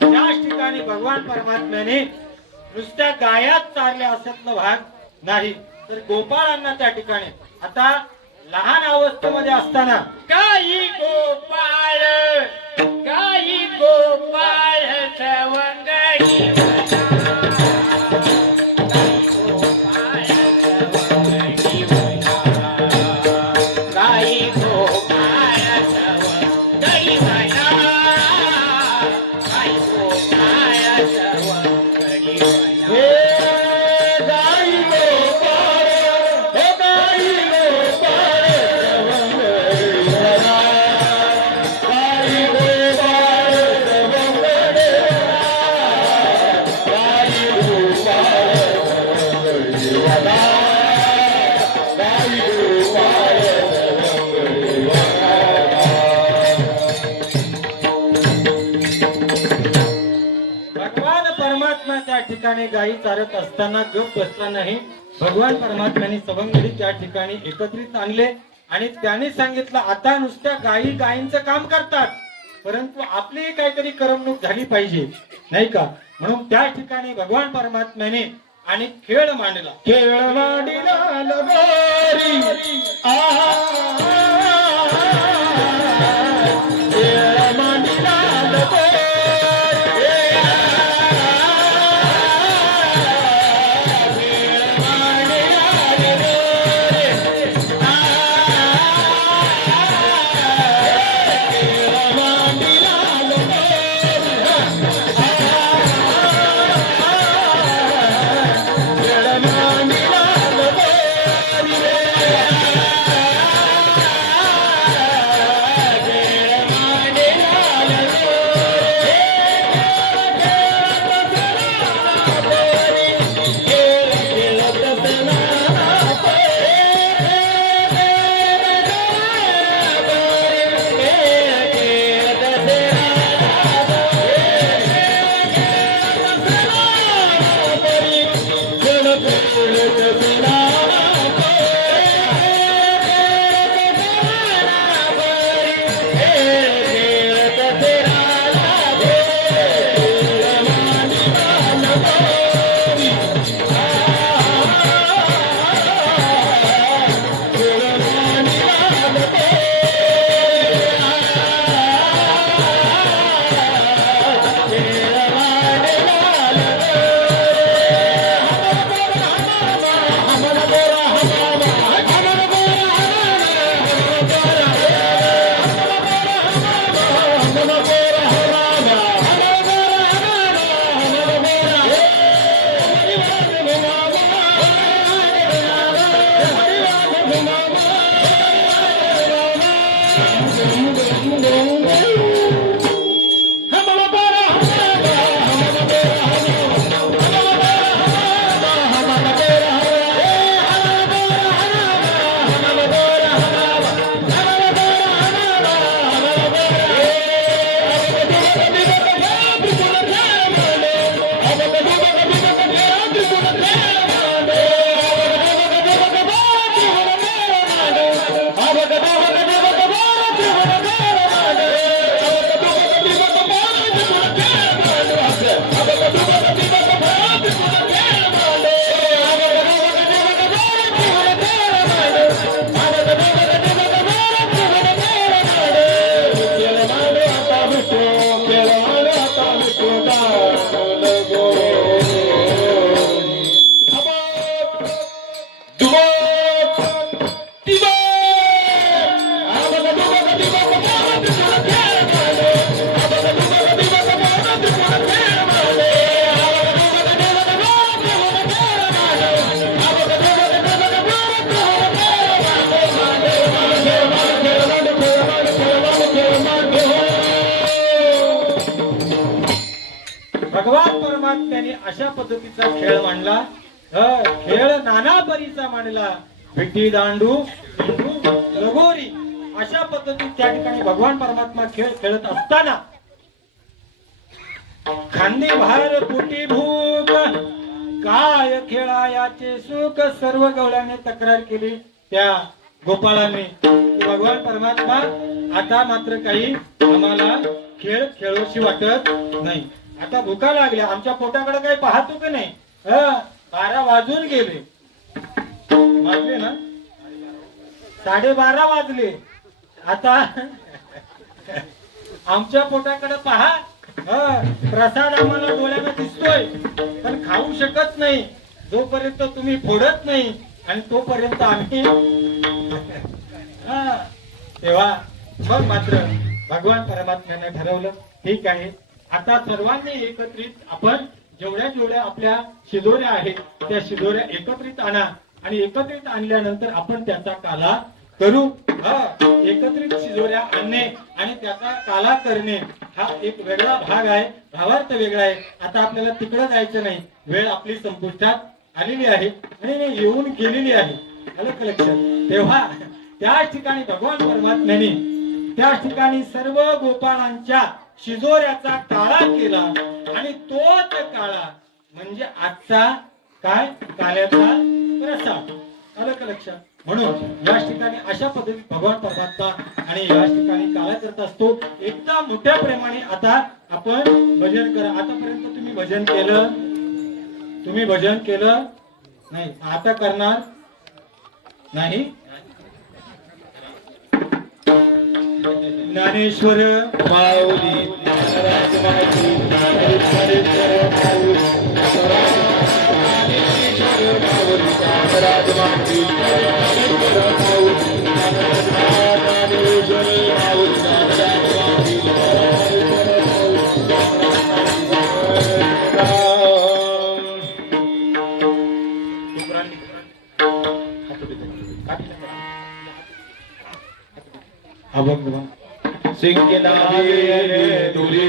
त्याच ठिकाणी भगवान परमात्म्याने नुसत्या गायात चारल्या असतलं भाग नाही तर गोपाळांना त्या ठिकाणी आता लहान अवस्थेमध्ये असताना गाई गोपाळ सवंगडी ठिकाणी गायी चारत असताना गप बसला नाही. भगवान परमात्म्याने सवंगडी त्या ठिकाणी एकत्रित आणले आणि त्याने सांगितलं आता नुसत्या गायींचं काम करतात परंतु आपली काहीतरी करमणूक झाली पाहिजे नाही का. म्हणून त्या ठिकाणी भगवान परमात्म्याने आणि खेळ मांडला. खेळ मांडला लगोरी खेळ मांडला लगोरी त्यांनी अशा पद्धतीचा खेळ मांडला. खेळ नाना परीचा मांडला, विटी दांडू लगोरी अशा पद्धतीत त्या ठिकाणी भगवान परमात्मा खेळ खेळत असताना खांदी भार पोटी भूक काय खेळायाचे सुख सर्व गवळ्याने तक्रार केली त्या गोपाळांनी की भगवान परमात्मा आता मात्र काही आम्हाला खेळ खेळूशी वाटत नाही. आता भुका लागल्या, आमच्या पोटाकडे काही पाहतो की नाही. 12 वाजून गेले, वाजले ना, 12:30 वाजले. आता आमच्या पोटाकडे पहा. प्रसाद आम्हाला डोळ्याला दिसतोय पण खाऊ शकत नाही जोपर्यंत तुम्ही फोडत नाही आणि तोपर्यंत आम्ही तेव्हा मग मात्र भगवान परमात्म्याने ठरवलं ठीक आहे, आता सर्वांनी एकत्रित आपण जेवढ्या आपल्या शिदोऱ्या आहेत त्या शिदोऱ्या एकत्रित आणा आणि एकत्रित आणल्यानंतर आपण त्याचा काला करू. एकत्रित शिदोऱ्या आणणे आणि त्याचा काला करणे हा एक वेगळा भाग आहे, भावार्थ वेगळा आहे. आता आपल्याला तिकडे जायचं नाही, वेळ आपली संपुष्टात आलेली आहे आणि येऊन गेलेली आहे. आलं का लक्षात? तेव्हा त्याच ठिकाणी भगवान परमात्म्याने त्याच ठिकाणी सर्व गोपाळांच्या शिजोऱ्याचा काळा केला आणि तोच काळा म्हणजे आजचा काय काल्याचा प्रसाद. आलं का लक्षात? म्हणून याच ठिकाणी अशा पद्धतीत भगवान परमात्मा आणि याच ठिकाणी काळा करत असतो. एकदा मोठ्या प्रेमाने आता आपण भजन करा. आतापर्यंत तुम्ही भजन केलं, तुम्ही भजन केलं नाही, आता करणार नाही. ज्ञानेश्वर माऊली महाराज माऊली ज्ञानेश्वर माऊली महाराज माऊली ज्ञानेश्वर माऊली अभंग सिंगला तुरी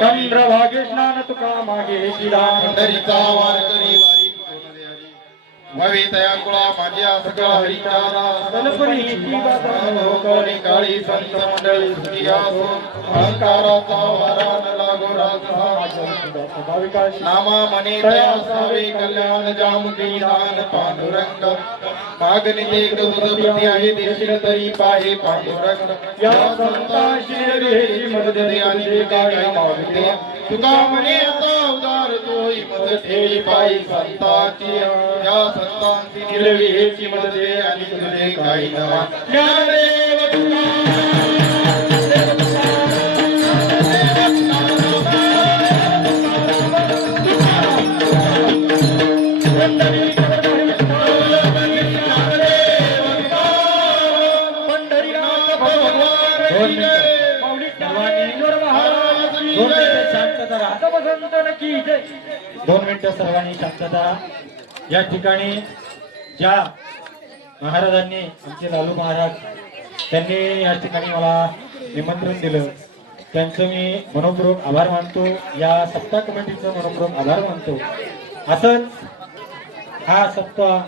चंद्रभागे स्नान तुका मागे पंढरीचा वारकरी वारी तुकोमध्ये हरी. व्हावी तयांकुळा माझ्या सकळ हरिचारा कोणी काळी संत मंडळी सुखी असो अहंकाराचा वारा न लागो राजा नामा मने दया सावे कल्याण जामुखी दान पांडुरंग मागणी ते दूध प्रति आहे देशील तरी पाहे पांडुरंग या संतांशी हरी मदत दे आणि दे काय मागते तुका म्हणे आता उदार तोही मदत ठेवी पायी संतांची या संतांची निलवी हेची मदत दे आणि तुझे काही नवा ज्ञानदेव तुका दोन मिनिटं सर्वांनी शांतता. या ठिकाणी ज्या महाराजांनी आमचे लालू महाराज त्यांनी या ठिकाणी मला निमंत्रण दिलं त्यांचं मी मनपूर्वक आभार मानतो. या सप्ताह कमिटीचं मनपूर्वक आभार मानतो. असंच हा सप्ताह